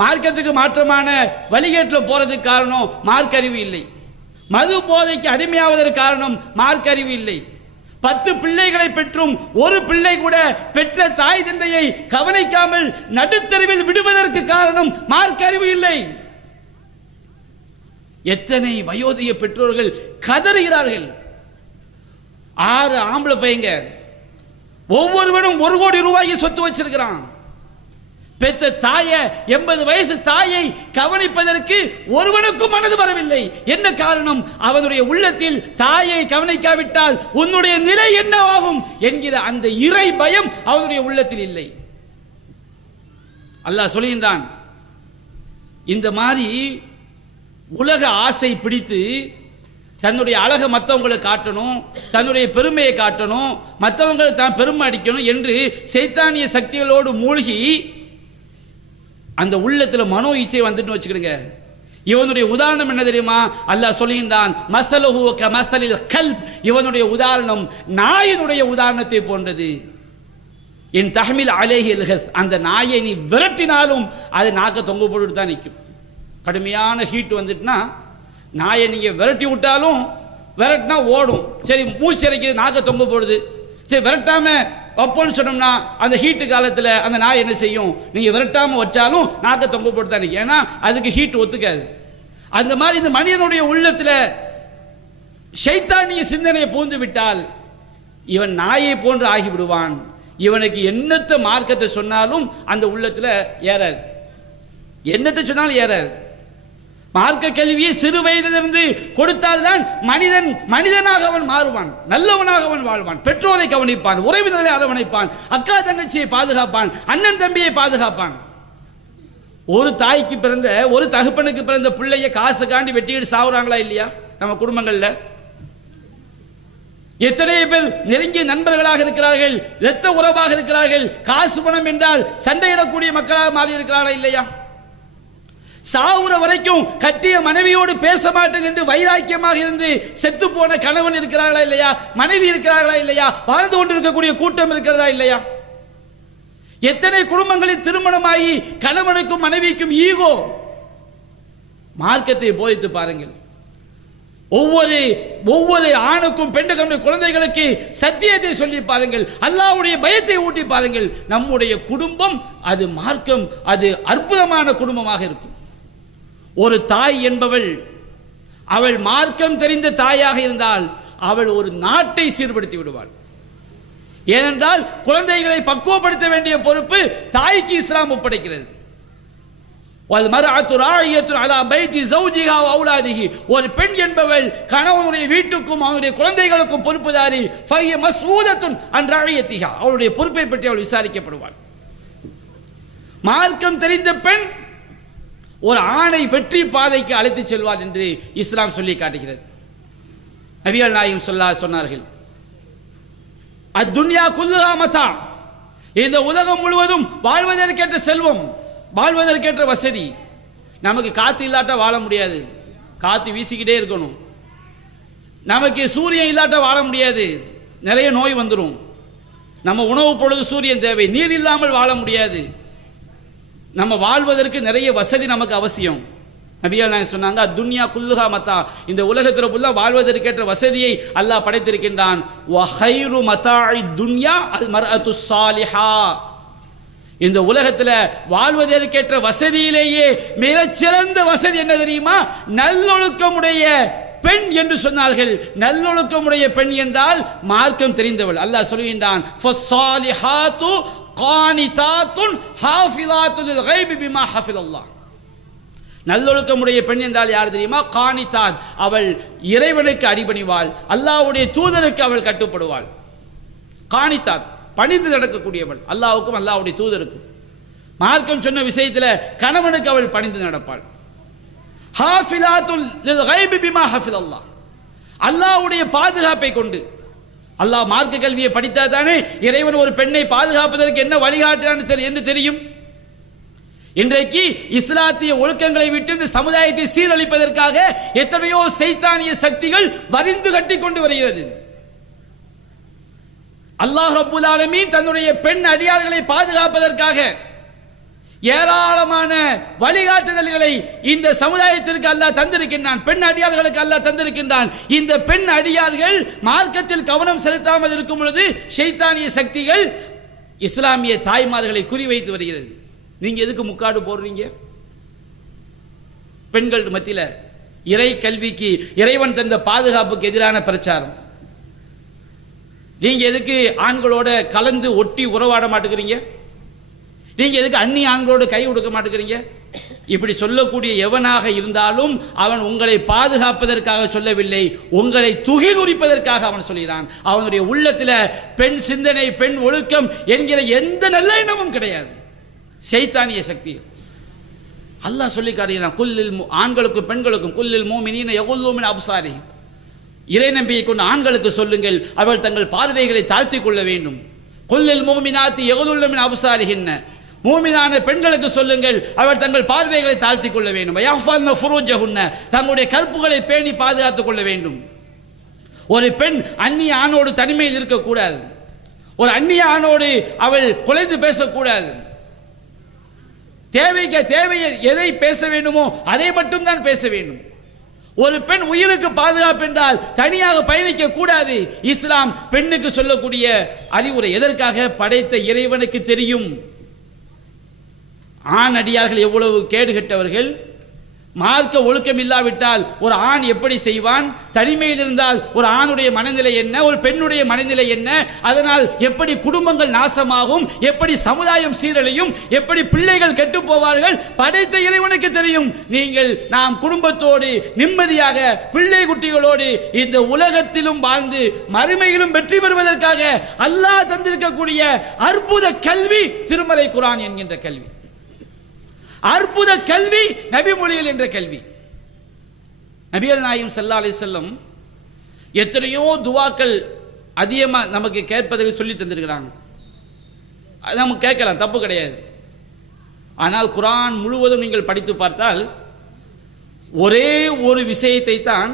மார்க்கத்துக்கு மாற்றமான வழிகேட்டில் போறதுக்கு காரணம் மார்க்க அறிவு இல்லை. மது போதைக்கு அடிமையாவதற்கு காரணம் மார்க்க அறிவு இல்லை. 10 பிள்ளைகளை பெற்றும் ஒரு பிள்ளை கூட பெற்ற தாய் தந்தையை கவனிக்காமல் நடுத்தருவில் விடுவதற்கு காரணம் மார்க்க அறிவு இல்லை. எத்தனை வயோதிக பெற்றோர்கள் கதறுகிறார்கள். 6 ஆம்பளை பையங்க, ஒவ்வொருவனும் 1 கோடி ரூபாயை சொத்து வச்சிருக்கிறான். பெற்ற தாயை, 80 வயசு தாயை கவனிப்பதற்கு ஒருவனுக்கும் மனது வரவில்லை. என்ன காரணம்? அவனுடைய உள்ளத்தில் தாயை கவனிக்காவிட்டால் உன்னுடைய நிலை என்னவாகும் என்கிற அந்த இறை பயம் அவனுடைய உள்ளத்தில் இல்லை. அல்லாஹ் சொல்கின்றான், இந்த மாதிரி உலக ஆசை பிடித்து தன்னுடைய அழகை மற்றவங்களுக்கு காட்டணும், தன்னுடைய பெருமையை காட்டணும், மற்றவங்களை தான் பெருமை அடிக்கணும் என்று சைத்தானிய சக்திகளோடு மூழ்கி அந்த உள்ளத்தில் மனோ இச்சை வந்துட்டு வச்சுக்கிடுங்க. இவனுடைய உதாரணம் என்ன தெரியுமா? அல்லாஹ் சொல்கின்றான், மஸலுஹு கமஸலில் கல்ப், இவனுடைய உதாரணம் நாயினுடைய உதாரணத்தை போன்றது. என் தஹ்மில் அலைஹி அல்ஹஸ், அந்த நாயை நீ விரட்டினாலும் அது நாக்க தொங்க போட்டுட்டு தான் நிற்கும். கடுமையான ஹீட் வந்துட்டுனா நாயை நீங்கள் விரட்டி விட்டாலும் விரட்டினா ஓடும். சரி, மூச்சு இறைக்குது, நாக்க தொங்க போடுது, சரி விரட்டாம வைப்போன்னு சொன்னோம்னா அந்த ஹீட்டு காலத்தில் அந்த நாய் என்ன செய்யும்? நீங்கள் விரட்டாமல் வச்சாலும் நாக்க தொங்க போட்டு தான் நிற்கும். ஏன்னா அதுக்கு ஹீட் ஒத்துக்காது. அந்த மாதிரி இந்த மனிதனுடைய உள்ளத்தில் ஷைத்தானிய சிந்தனையை பூந்து விட்டால் இவன் நாயை போன்று ஆகிவிடுவான். இவனுக்கு என்னத்த மார்க்கத்தை சொன்னாலும் அந்த உள்ளத்தில் ஏறாது, என்னத்தை சொன்னாலும் ஏறாது. மார்க்க கல்வியை சிறு வயதிலிருந்து கொடுத்தால்தான் மனிதனாக அவன் மாறுவான், நல்லவனாக அவன் வாழ்வான், பெற்றோரை கவனிப்பான், உறவினர்களை அரவணைப்பான், அக்கா தங்கச்சியை பாதுகாப்பான், அண்ணன் தம்பியை பாதுகாப்பான். ஒரு தாய்க்கு பிறந்த, ஒரு தகப்பனுக்கு பிறந்த பிள்ளைய காசு காண்டி வெட்டிக்கிட்டு சாவுறாங்களா இல்லையா நம்ம குடும்பங்கள்ல? எத்தனை பேர் நெருங்கிய நண்பர்களாக இருக்கிறார்கள், இரத்த உறவாக இருக்கிறார்கள். காசு பணம் என்றால் சண்டையிடக்கூடிய மக்களாக மாறி இருக்கிறார்களா இல்லையா? சாவுற வரைக்கும் கட்டிய மனைவியோடு பேச மாட்டேன் என்று வைராக்கியமாக இருந்து செத்து போன கணவன் இருக்கிறார்களா இல்லையா? மனைவி இருக்கிறார்களா இல்லையா? வாழ்ந்து கொண்டிருக்கக்கூடிய கூட்டம் இருக்கிறதா இல்லையா? எத்தனை குடும்பங்களில் திருமணமாகி கணவனுக்கும் மனைவிக்கும் ஈகோ. மார்க்கத்தை போதித்து பாருங்கள். ஒவ்வொரு ஆணுக்கும் பெண்ணுக்கும் குழந்தைகளுக்கு சத்தியத்தை சொல்லி பாருங்கள். அல்லாஹ்வுடைய பயத்தை ஊட்டி பாருங்கள். நம்முடைய குடும்பம் அது மார்க்கம், அது அற்புதமான குடும்பமாக இருக்கும். ஒரு தாய் என்பவள் அவள் மார்க்கம் தெரிந்த தாயாக இருந்தால் அவள் ஒரு நாட்டை சீர்படுத்தி விடுவாள். ஏனென்றால் குழந்தைகளை பக்குவப்படுத்த வேண்டிய பொறுப்பு தாய்க்கு இஸ்லாம் ஒப்படைக்கிறது. ஒரு பெண் என்பவள் கணவனுடைய வீட்டுக்கும் அவனுடைய குழந்தைகளுக்கும் பொறுப்புதாரி. அவளுடைய பொறுப்பை பற்றி அவள் விசாரிக்கப்படுவாள். மார்க்கம் தெரிந்த பெண் ஒரு ஆணை வெற்றி பாதைக்கு அழைத்து செல்வாள் என்று இஸ்லாம் சொல்லி காட்டுகிறது. நபிகள் நாயகம் சொன்னார்கள், அத்துன்யா குல்லுஹா மதா, இந்த உலகம் முழுவதும் வாழ்வதற்கேற்ற செல்வம், வாழ்வதற்கேற்ற வசதி. நமக்கு காத்து இல்லாட்ட வாழ முடியாது, காத்து வீசிக்கிட்டே இருக்கணும். நமக்கு சூரியன் இல்லாட்ட வாழ முடியாது, நிறைய நோய் வந்துடும். நம்ம உணவு பொழுது சூரியன் தேவை, நீர் இல்லாமல் வாழ முடியாது. நம்ம வாழ்வதற்கு நிறைய வசதி நமக்கு அவசியம். நபிகள் நாயகம் சொன்னாங்க, துன்யா குல்லுஹா மத்தா, இந்த உலகத்தில் ஃபுல்லா வாழ்வதற்கேற்ற வசதியை அல்லாஹ் படைத்திருக்கின்றான். வ கைரு மதாஇ துன்யா அல் மர்அத்து ஸாலிஹா, இந்த உலகத்தில் வாழ்வதற்கேற்ற வசதியிலேயே மிகச்சிறந்த வசதி என்ன தெரியுமா? நல்லொழுக்கமுடைய பெண் என்று சொன்னார்கள். நல்லொழுக்கமுடைய பெண் என்றால் மார்க்கம் தெரிந்தவள். அல்லாஹ் சொல்கின்றான், ஃபஸ்ஸாலிஹாத்து கானிதாத்துன் ஹாஃபிலாத்துன் லில் கைபி பிமா ஹஃபிதல்லாஹ். நல்லொழுக்கமுடைய பெண் என்றால் யார் தெரியுமா? கானிதாத், அவள் இறைவனுக்கு அடிபணிவாள், அல்லாஹ்வுடைய தூதருக்கு அவள் கட்டுப்படுவாள். கானிதாத், பணிந்து நடக்கக்கூடியவள், அல்லாஹ்வுக்கும் அல்லாஹ்வுடைய தூதருக்கும். மார்க்கம் சொன்ன விஷயத்தில் கணவனுக்கு அவள் பணிந்து நடப்பாள். ஹாஃபிலாத்துல் லில் கைபி பிமா ஹஃபிதல்லாஹ், அல்லாஹ்வுடைய பாதுகாப்பை கொண்டு. அல்லாஹ் மார்க்க கல்வியை படித்தால் தானே இறைவன் ஒரு பெண்ணை பாதுகாப்பதற்கு என்ன வழிகாட்டுறான் என்று தெரியும். இன்றைக்கு இஸ்லாத்திய ஒழுக்கங்களை விட்டு இந்த சமுதாயத்தை சீரழிப்பதற்காக எத்தனையோ சைத்தானிய சக்திகள் வரிந்து கட்டி கொண்டு வருகிறது. அல்லாஹ் ரப்பல் ஆலமீன் தன்னுடைய பெண் அடியார்களை பாதுகாப்பதற்காக ஏராளமான வழிகாட்டுதல்களை இந்த சமுதாயத்திற்கு அல்லாஹ் தந்திருக்கின்றான். பெண் அடியார்களுக்கு அல்லாஹ் தந்திருக்கின்றான். இந்த பெண் அடியார்கள் மார்க்கத்தில் கவனம் செலுத்தாமல் இருக்கும் பொழுது ஷைத்தானிய சக்திகள் இஸ்லாமிய தாய்மார்களை குறிவைத்து வருகிறது. நீங்க எதுக்கு முக்காடு போடுறீங்க? பெண்கள் மத்தியில் இறை கல்விக்கு இறைவன் தந்த பாதுகாப்புக்கு எதிரான பிரச்சாரம். நீங்க எதுக்கு ஆண்களோட கலந்து ஒட்டி உறவாட மாட்டேங்கிறீங்க? நீங்க எதுக்கு அந்நிய ஆண்களோடு கை கொடுக்க மாட்டேங்கிறீங்க? இப்படி சொல்லக்கூடிய எவனாக இருந்தாலும் அவன் உங்களை பாதுகாப்பதற்காக சொல்லவில்லை, உங்களை துகிலுரிப்பதற்காக அவன் சொல்கிறான். அவனுடைய உள்ளத்தில் பெண் சிந்தனை, பெண் ஒழுக்கம் என்கிற எந்த நல்ல எண்ணமும் கிடையாது. ஷைத்தானிய சக்தி. அல்லாஹ் சொல்லி காட்டுகிறான், குல்லில் ஆண்களுக்கும் பெண்களுக்கும் குல்லில் மூமினீன யகுல்லூ மின் அப்சாரிஹிம், இறை நம்பிக்கை கொண்ட ஆண்களுக்கு சொல்லுங்கள் அவர்கள் தங்கள் பார்வைகளை தாழ்த்திக் கொள்ள வேண்டும். குல்லில் மூமினாத்தி யகுல்லுன மின் அப்சாரிஹின்ன, மூமினான பெண்களுக்கு சொல்லுங்கள் அவர்கள் தங்கள் பார்வைகளை தாழ்த்திக் கொள்ள வேண்டும். யஹ்ஃபத்ன ஃபுரூஜஹுன்ன, தங்களுடைய கற்புகளை பேணி பாதுகாத்துக் கொள்ள வேண்டும். ஒரு பெண் அந்நிய ஆணோடு தனிமையில் இருக்கக்கூடாது. ஒரு அந்நிய ஆணோடு அவள் குலைந்து பேசக்கூடாது. தேவையை எதை பேச வேண்டுமோ அதை மட்டும் தான் பேச வேண்டும். ஒரு பெண் உயிருக்கு பாதுகாப்பு என்றால் தனியாக பயணிக்க கூடாது. இஸ்லாம் பெண்ணுக்கு சொல்லக்கூடிய அறிவுரை எதற்காக? படைத்த இறைவனுக்கு தெரியும் ஆண் அடியார்கள் எவ்வளவு கேடுகட்டவர்கள். மார்க்க ஒழுக்கம் இல்லாவிட்டால் ஒரு ஆண் எப்படி செய்வான்? தனிமையில் இருந்தால் ஒரு ஆணுடைய மனநிலை என்ன, ஒரு பெண்ணுடைய மனநிலை என்ன? அதனால் எப்படி குடும்பங்கள் நாசமாகும், எப்படி சமுதாயம் சீரழியும், எப்படி பிள்ளைகள் கெட்டு போவார்கள்? படைத்த இறைவனுக்கு தெரியும். நாம் குடும்பத்தோடு நிம்மதியாக பிள்ளை குட்டிகளோடு இந்த உலகத்திலும் வாழ்ந்து மறுமையிலும் வெற்றி பெறுவதற்காக அல்லாஹ் தந்திருக்கக்கூடிய அற்புத கல்வி திருமறை குர்ஆன் என்கின்ற கல்வி. அற்புத கல்வி நபி மொழிகள் என்ற கல்வி. நபிகள் நாயகம் ஸல்லல்லாஹு அலைஹி வஸல்லம் எத்தனையோ துவாக்கள் அதிகமாக நமக்கு கேட்பதற்கு சொல்லி தந்திருக்கிறாங்க. அது நம்ம கேட்கலாம், தப்பு கிடையாது. ஆனால் குர்ஆன் முழுவதும் நீங்கள் படித்து பார்த்தால் ஒரே ஒரு விஷயத்தை தான்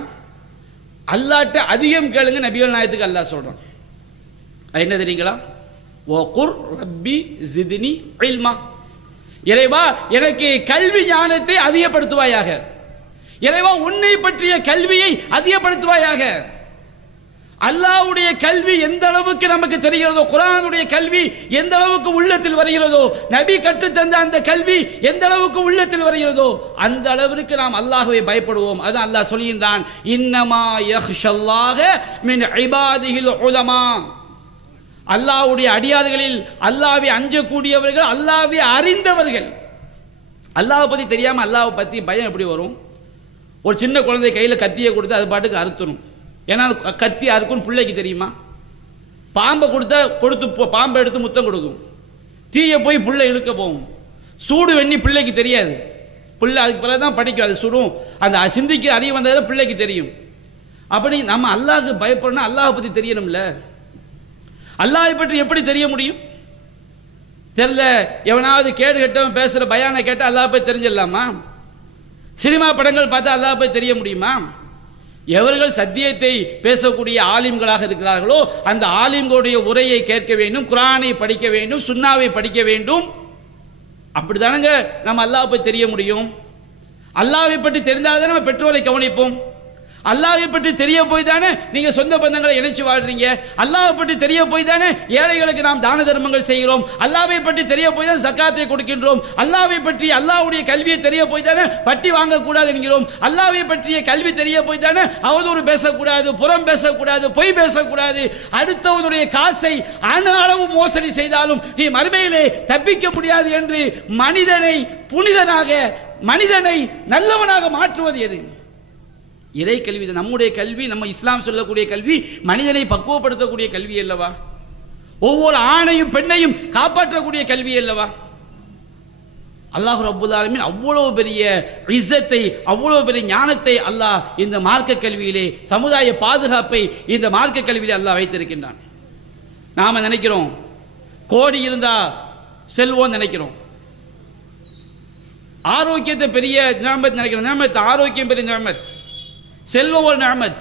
அல்லாஹ்ட்ட அதிகம் கேளுங்க நபிகள் நாயகத்துக்கு அல்லாஹ் சொல்றான். அது என்ன தெரியுங்களா? வகுர் ரப்பி ஜித்னி இல்மா. இறைவா எனக்கு கல்வி ஞானத்தை அதிகப்படுத்துவாயாக. இறைவா உன்னை பற்றிய கல்வியை அதிகப்படுத்துவாயாக. அல்லாஹ்வுடைய கல்வி எந்த அளவுக்கு நமக்கு தெரிகிறதோ, குர்ஆனுடைய கல்வி எந்த அளவுக்கு உள்ளத்தில் வருகிறதோ, நபி கற்றுத்தந்த அந்த கல்வி எந்த அளவுக்கு உள்ளத்தில் வருகிறதோ அந்த அளவிற்கு நாம் அல்லாஹ்வை பயப்படுவோம். அதான் அல்லாஹ் சொல்கின்றான், இன்னமா யஹ்ஷல்லாஹ மின் இபாதிஹில் உலமா. அல்லாஹ்வுடைய அடியார்களில் அல்லாஹ்வை அஞ்சக்கூடியவர்கள், அல்லாஹ்வை அறிந்தவர்கள். அல்லாஹ்வை பற்றி தெரியாம அல்லாஹ்வை பற்றி பயம் எப்படி வரும்? ஒரு சின்ன குழந்தை கையில் கத்தியை கொடுத்து அது பாட்டுக்கு அறுத்துணும். ஏன்னா அது கத்தி அறுக்குன்னு பிள்ளைக்கு தெரியுமா? பாம்பை கொடுத்து பாம்பை எடுத்து முத்தம் கொடுக்கும். தீயை போய் பிள்ளை இழுக்க போகும். சூடு வெண்ணி பிள்ளைக்கு தெரியாது. பிள்ளை அதுக்கு பிறகு தான் படிக்கும். அது சுடும். அந்த சிந்திக்கு அறிய வந்தது பிள்ளைக்கு தெரியும். அப்படி நம்ம அல்லாஹ்க்கு பயப்படணும். அல்லாஹை பற்றி தெரியணும்ல. அல்லாஹை பற்றி எப்படி தெரிய முடியும்? தெரியல. எவனாவது கேடு கெட்டவன் பேசுகிற பயானை கேட்டால் அல்லாஹ் போய் தெரிஞ்சிடலாமா? சினிமா படங்கள் பார்த்தா அல்லாஹ் போய் தெரிய முடியுமா? எவர்கள் சத்தியத்தை பேசக்கூடிய ஆலிம்களாக இருக்கிறார்களோ அந்த ஆலிம்களுடைய உரையை கேட்க வேண்டும், குர்ஆனை படிக்க வேண்டும், சுன்னாவை படிக்க வேண்டும். அப்படிதானங்க நம்ம அல்லாஹ் போய் தெரிய முடியும். அல்லாஹ்வை பற்றி தெரிந்தால்தான் நம்ம பெற்றோரை கவனிப்போம். அல்லாஹ்வை பற்றி தெரிய போய் தானே நீங்க சொந்த பந்தங்களை இணைச்சு வாழ்றீங்க. அல்லாஹ்வை பற்றி தெரிய போய் தானே ஏழைகளுக்கு நாம் தான தர்மங்கள் செய்கிறோம். அல்லாஹ்வை பற்றி தெரிய போய் தான் ஜக்காத்தை கொடுக்கின்றோம். அல்லாஹ்வை பற்றி அல்லாஹ்வுடைய கல்வியை தெரிய போய் தானே வட்டி வாங்கக்கூடாது என்கிறோம். அல்லாஹ்வை பற்றிய கல்வி தெரிய போய் தானே அவதூறு பேசக்கூடாது, புறம் பேசக்கூடாது, பொய் பேசக்கூடாது. அடுத்தவனுடைய காசை அணு அளவு மோசடி செய்தாலும் நீ மறுமையிலே தப்பிக்க முடியாது என்று மனிதனை புனிதனாக, மனிதனை நல்லவனாக மாற்றுவது எது? இறை கல்வி. நம்முடைய கல்வி, நம்ம இஸ்லாம் சொல்லக்கூடிய கல்வி மனிதனை பக்குவப்படுத்தக்கூடிய கல்வி அல்லவா? ஒவ்வொரு ஆணையும் பெண்ணையும் காப்பாற்றக்கூடிய கல்வி அல்லவா? அல்லாஹ் ரப்புல் ஆலமீன் அவ்வளவு பெரிய இஸ்ஸத்தை, அவ்வளவு பெரிய ஞானத்தை அல்லாஹ் இந்த மார்க்க கல்வியிலே, சமுதாய பாதுகாப்பை இந்த மார்க்க கல்வியிலே அல்லாஹ் வைத்திருக்கின்றான். நாம நினைக்கிறோம் கோடி இருந்தா செல்வோம் நினைக்கிறோம், ஆரோக்கியத்தை பெரிய நிஅமத் நினைக்கிறோம். நிஅமத், ஆரோக்கியம் பெரிய நிஅமத், செல்வம் ஒரு நிஅமத்.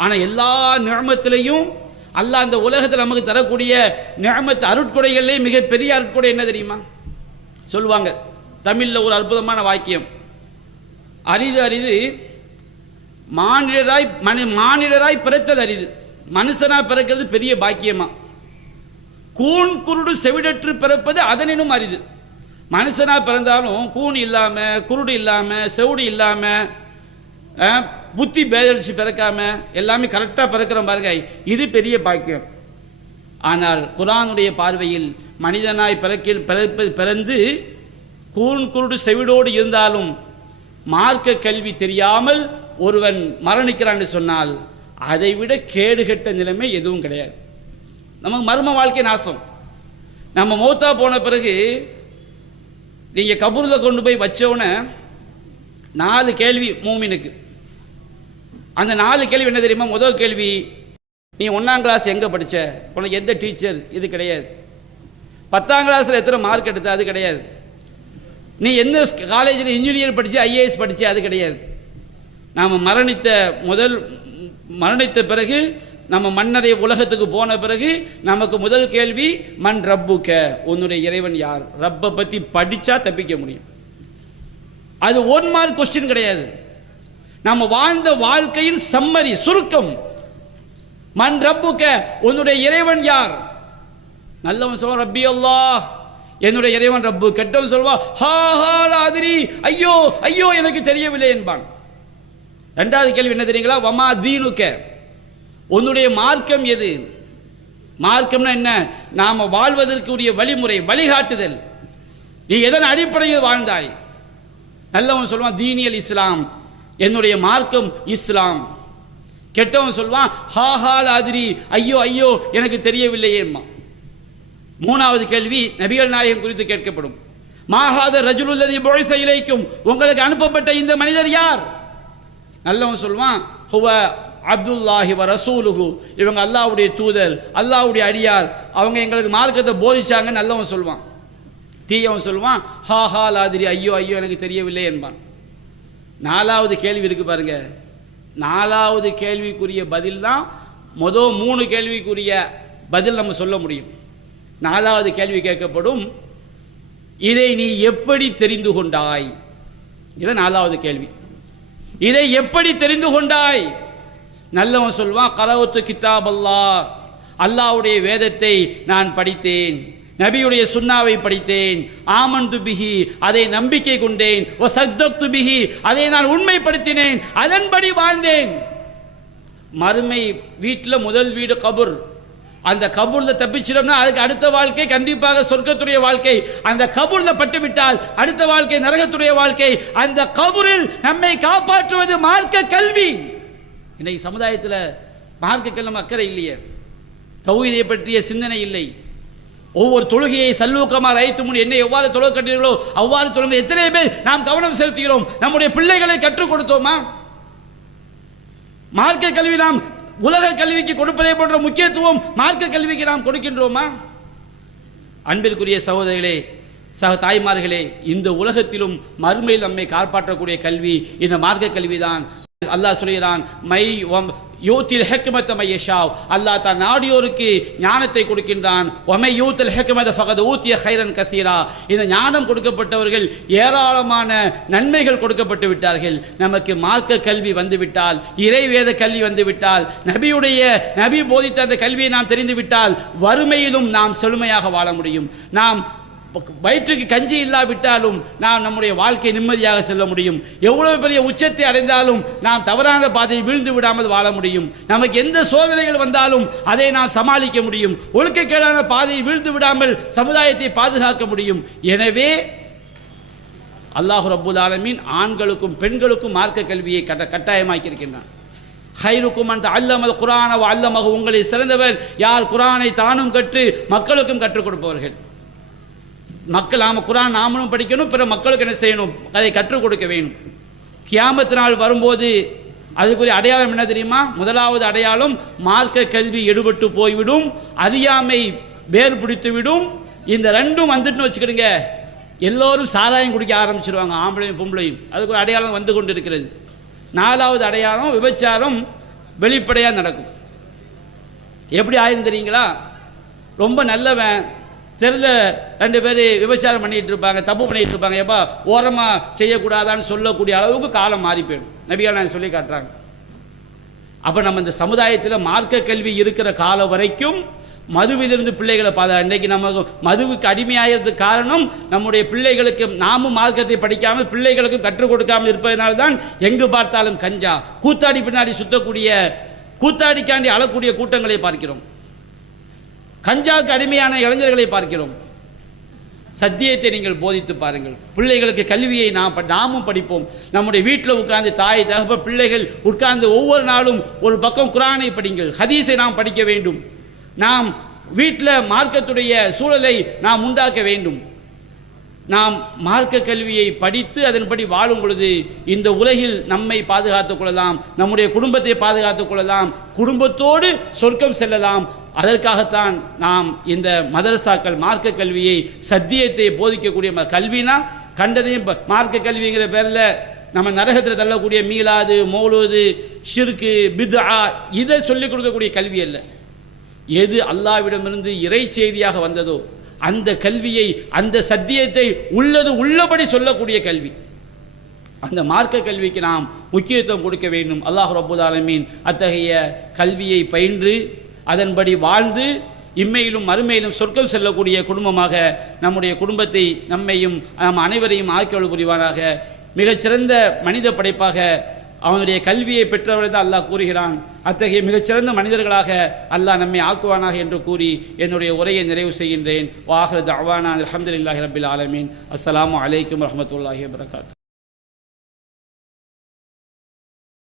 ஆனால் எல்லா நிஅமத்திலையும் அல்லாஹ் அந்த உலகத்தில் நமக்கு தரக்கூடிய நிஅமத் அருட்கொடைகளிலே மிகப்பெரிய அருட்கொடை என்ன தெரியுமா? சொல்லுவாங்க தமிழில் ஒரு அற்புதமான வாக்கியம், அரிது அரிது மானிடராய் பிறத்தது அரிது, மனுஷனா பிறக்கிறது பெரிய பாக்கியமா. கூன் குருடு செவிடற்று பிறப்பது அதனினும் அரிது. மனுஷனா பிறந்தாலும் கூன் இல்லாம, குருடு இல்லாம, செவிடு இல்லாம, புத்தி பேதடிச்சு பிறக்காம எல்லாமே கரெக்டாக பிறக்கிறோம் பாருங்க, இது பெரிய பாக்கியம். ஆனால் குர்ஆனுடைய பார்வையில் மனிதனாய் பிறந்து கூன் குருடு செவிடோடு இருந்தாலும் மார்க்க கல்வி தெரியாமல் ஒருவன் மரணிக்கிறான்னு சொன்னால் அதை விட கேடுகட்ட நிலைமை எதுவும் கிடையாது. நமக்கு மர்ம வாழ்க்கை நாசம். நம்ம மௌத்தா போன பிறகு நீங்க கபூரில் கொண்டு போய் வச்சவன 4 கேள்வி மூமினுக்கு. அந்த 4 கேள்வி என்ன தெரியுமா? முதல் கேள்வி, நீ 1ஆம் கிளாஸ் எங்கே படித்த, உனக்கு எந்த டீச்சர், இது கிடையாது. 10ஆம் கிளாஸில் எத்தனை மார்க் எடுத்த, அது கிடையாது. நீ எந்த காலேஜில் இன்ஜினியர் படித்து ஐஏஎஸ் படித்த, அது கிடையாது. நாம் மரணித்த பிறகு நம்ம மன்னரை உலகத்துக்கு போன பிறகு நமக்கு முதல் கேள்வி மன் ரப்புக்க, உன்னுடைய இறைவன் யார்? ரப்பை பற்றி படித்தா தப்பிக்க முடியும். அது 1 மார்க் கொஸ்டின் கிடையாது. நம்ம வாழ்ந்த வாழ்க்கையின் சம்மரி, சுருக்கம். மன் ரப்புக்க, உன்னுடைய இறைவன் யார்? நல்லவன் சொல்வான் ரப்பி அல்லாஹ், என்னுடைய இறைவன் ரப்பு. கெட்டவன் சொல்வான் ஹா ஹா லாதிரி, ஐயோ ஐயோ எனக்கு தெரியவில்லை என்பான். 2வது கேள்வி என்ன தெரியுங்களா? வமா தீனுக்க, உன்னுடைய மார்க்கம் எது? மார்க்கம்னா என்ன? நாம வாழ்வதற்குரிய வழிமுறை, வழிகாட்டுதல். நீ எதன் அடிப்படையில் வாழ்ந்தாய்? நல்லவன் சொல்வான் தீனியல் இஸ்லாம், என்னுடைய மார்க்கம் இஸ்லாம். கெட்டவன் சொல்வான் ஹாஹால் ஆதிரி, ஐயோ ஐயோ எனக்கு தெரியவில்லையேம்மா. 3வது கேள்வி நபிகள் நாயகம் குறித்து கேட்கப்படும். மாஹாத ரஜுலுல்லதி புஇஸ இலைக்கும், உங்களுக்கு அனுப்பப்பட்ட இந்த மனிதர் யார்? நல்லவன் சொல்வான் ஹுவ அப்துல்லாஹி வ ரசூலுஹு, இவங்க அல்லாஹ்வுடைய தூதர், அல்லாஹ்வுடைய அடியார், அவங்க எங்களுக்கு மார்க்கத்தை போதிச்சாங்கன்னு நல்லவன் சொல்வான். தீயவன் சொல்வான் ஹா ஹா லாதிரி, ஐயோ ஐயோ எனக்கு தெரியவில்லை என்பான். நாலாவது கேள்வி இருக்கு பாருங்க. நாலாவது கேள்விக்குரிய பதில் தான் மொதல் 3 கேள்விக்குரிய பதில் நம்ம சொல்ல முடியும். நாலாவது கேள்வி கேட்கப்படும், இதை நீ எப்படி தெரிந்து கொண்டாய்? இது நாலாவது கேள்வி. இதை எப்படி தெரிந்து கொண்டாய்? நல்லவன் சொல்வான் கரவுத்து கிதாப் அல்லாஹ், அல்லாஹ்வுடைய வேதத்தை நான் படித்தேன், நபியுடைய சுன்னாவை படித்தேன், ஆமன்து பிஹி அதை நம்பிக்கை கொண்டேன், வ சத்தக்து பிஹி அதை நான் உண்மைப்படுத்தினேன், அதன்படி வாழ்ந்தேன். மறுமை வீட்டில் முதல் வீடு கபூர். அந்த கபூர்ல தப்பிச்சிடம்னா அதுக்கு அடுத்த வாழ்க்கை கண்டிப்பாக சொர்க்கத்துடைய வாழ்க்கை. அந்த கபூர்ல பட்டுவிட்டால் அடுத்த வாழ்க்கை நரகத்துடைய வாழ்க்கை. அந்த கபூரில் நம்மை காப்பாற்றுவது மார்க்க கல்வி. இன்னைக்கு சமுதாயத்தில் மார்க்க கல்வி அக்கறை இல்லையே, தௌஹீதை பற்றிய சிந்தனை இல்லை. ஒவ்வொரு தொழுகையை சல்லூக்கமாக ரைத்து முன் என்ன எவ்வாறு தொழுகை கட்டீர்களோ அவ்வாறு தொழுகை எத்தனை பேர் நாம் கவனம் செலுத்துகிறோம்? நம்முடைய பிள்ளைகளை கற்றுக் கொடுத்தோமா? மார்க்க கல்வி நாம் உலக கல்விக்கு கொடுப்பதை போன்ற முக்கியத்துவம் மார்க்க கல்விக்கு நாம் கொடுக்கின்றோமா? அன்பிற்குரிய சகோதரிகளே, தாய்மார்களே, இந்த உலகத்திலும் மறுமையில் நம்மை காப்பாற்றக்கூடிய கல்வி இந்த மார்க்க கல்விதான். அல்லாஹ் சொல்கிறான் மை யூத்தில் ஹிக்மத மையஷா, அல்லாஹ் தான் நாடியோருக்கு ஞானத்தை கொடுக்கின்றான். ஒமை யூத்தில் ஹிக்மத ஃபகத் ஊத்திய ஹைரன் கசீரா, இந்த ஞானம் கொடுக்கப்பட்டவர்கள் ஏராளமான நன்மைகள் கொடுக்கப்பட்டு விட்டார்கள். நமக்கு மார்க்க கல்வி வந்துவிட்டால், இறைவேத கல்வி வந்துவிட்டால், நபி போதித்த அந்த கல்வியை நாம் தெரிந்துவிட்டால் வறுமையிலும் நாம் செழுமையாக வாழ முடியும். நாம் வயிற்றுக்கு கஞ்சி இல்லாவிட்டாலும் நாம் நம்முடைய வாழ்க்கை நிம்மதியாக செல்ல முடியும். எவ்வளவு பெரிய உச்சத்தை அடைந்தாலும் நாம் தவறான பாதையை வீழ்ந்து விடாமல் வாழ முடியும். நமக்கு எந்த சோதனைகள் வந்தாலும் அதை நாம் சமாளிக்க முடியும். ஒழுக்கக்கேடான பாதையை வீழ்ந்து விடாமல் சமுதாயத்தை பாதுகாக்க முடியும். எனவே அல்லாஹ் ரப்புல் ஆலமீன் ஆண்களுக்கும் பெண்களுக்கும் மார்க்க கல்வியை கட்டாயமாக்கி இருக்கின்றான். ஹைருக்கும் அன் தஅல்லமல் குர்ஆன வ அல்லமஹு, உங்களில் சிறந்தவர் யார் குர்ஆனை தானும் கற்று மக்களுக்கும் கற்றுக் கொடுப்பவர்கள். மக்கள் குர்ஆன் நாமளும் படிக்கணும், பிற மக்களுக்கு என்ன செய்யணும்? அதை கற்றுக் கொடுக்க வேண்டும். கியாமத் நாள் வரும்போது அதுக்குரிய அடையாளம் என்ன தெரியுமா? முதலாவது அடையாளம் மார்க்க கல்வி எடுபட்டு போய்விடும், அறியாமை வேர் பிடித்துவிடும். இந்த ரெண்டும் வந்துட்டுன்னு வச்சுக்கிடுங்க, எல்லோரும் சாராயம் குடிக்க ஆரம்பிச்சிருவாங்க, ஆம்பளையும் பொம்பளையும். அதுக்கு ஒரு அடையாளம் வந்து கொண்டு இருக்கிறது. நாலாவது அடையாளம் விபச்சாரம் வெளிப்படையாக நடக்கும். எப்படி ஆயிரும் தெரியுங்களா? ரொம்ப நல்லவன் தெருல 2 பேர் விபச்சாரம் பண்ணிட்டு இருப்பாங்க, தப்பு பண்ணிட்டு இருப்பாங்க, எப்பா ஓரமாக செய்யக்கூடாதான்னு சொல்லக்கூடிய அளவுக்கு காலம் மாறி போயிடும். நபிகள் நான் சொல்லி காட்டுறாங்க. அப்போ நம்ம இந்த சமுதாயத்தில் மார்க்க கல்வி இருக்கிற காலம் வரைக்கும் மதுவிலிருந்து பிள்ளைகளை இன்றைக்கு நம்ம மதுவுக்கு அடிமையாகிறதுக்கு காரணம் நம்முடைய பிள்ளைகளுக்கு நாமும் மார்க்கத்தை படிக்காமல் பிள்ளைகளுக்கும் கற்றுக் கொடுக்காமல் இருப்பதனால்தான் எங்கு பார்த்தாலும் கஞ்சா, கூத்தாடி பின்னாடி சுத்தக்கூடிய, கூத்தாடிக்காண்டி அழக்கூடிய கூட்டங்களை பார்க்கிறோம். கஞ்சாவுக்கு அடிமையான இளைஞர்களை பார்க்கிறோம். சத்தியத்தை நீங்கள் போதித்து பாருங்கள். பிள்ளைகளுக்கு கல்வியை நாமும் படிப்போம். நம்முடைய வீட்டில் உட்கார்ந்து தாய் தகப்ப பிள்ளைகள் உட்கார்ந்து ஒவ்வொரு நாளும் ஒரு பக்கம் குர்ஆனை படிங்கள், ஹதீஸை நாம் படிக்க வேண்டும். நாம் வீட்டில் மார்க்கத்துடைய சூழலை நாம் உண்டாக்க வேண்டும். நாம் மார்க்க கல்வியை படித்து அதன்படி வாழும் பொழுது இந்த உலகில் நம்மை பாதுகாத்துக் கொள்ளலாம், நம்முடைய குடும்பத்தை பாதுகாத்துக் கொள்ளலாம், குடும்பத்தோடு சொர்க்கம் செல்லலாம். அதற்காகத்தான் நாம் இந்த மதரசாக்கள் மார்க்க கல்வியை சத்தியத்தை போதிக்கக்கூடிய கல்வினா கண்டதையும் மார்க்க கல்விங்கிற பேரில் நம்ம நரகத்தில் தள்ளக்கூடிய மீலாது, மௌலூது, ஷிர்கு, பித்ஆ இதை சொல்லிக் கொடுக்கக்கூடிய கல்வி அல்ல. எது அல்லாஹ்விடமிருந்து இறை செய்தியாக வந்ததோ அந்த கல்வியை, அந்த சத்தியத்தை உள்ளபடி சொல்லக்கூடிய கல்வி, அந்த மார்க்க கல்விக்கு நாம் முக்கியத்துவம் கொடுக்க வேண்டும். அல்லாஹ் ரப்புல் ஆலமீன் அத்தகைய கல்வியை பயின்று அதன்படி வாழ்ந்து இம்மையிலும் மறுமையிலும் சொர்க்கம் செல்லக்கூடிய குடும்பமாக நம்முடைய குடும்பத்தை, நம்மையும் நம் அனைவரையும் ஆக்கியொழு புரிவானாக. மிகச்சிறந்த மனித படைப்பாக அவனுடைய கல்வியை பெற்றவர்கள் தான் அல்லாஹ் கூறுகிறான். அத்தகைய மிகச்சிறந்த மனிதர்களாக அல்லாஹ் நம்மை ஆக்குவானாக என்று கூறி என்னுடைய உரையை நிறைவு செய்கின்றேன். வாஹிரு தஅவானா அல்ஹம்துலில்லாஹி ரப்பில் ஆலமீன். அஸ்ஸலாமு அலைக்கும் வரஹ்மத்துல்லாஹி வபரகாத்துஹு.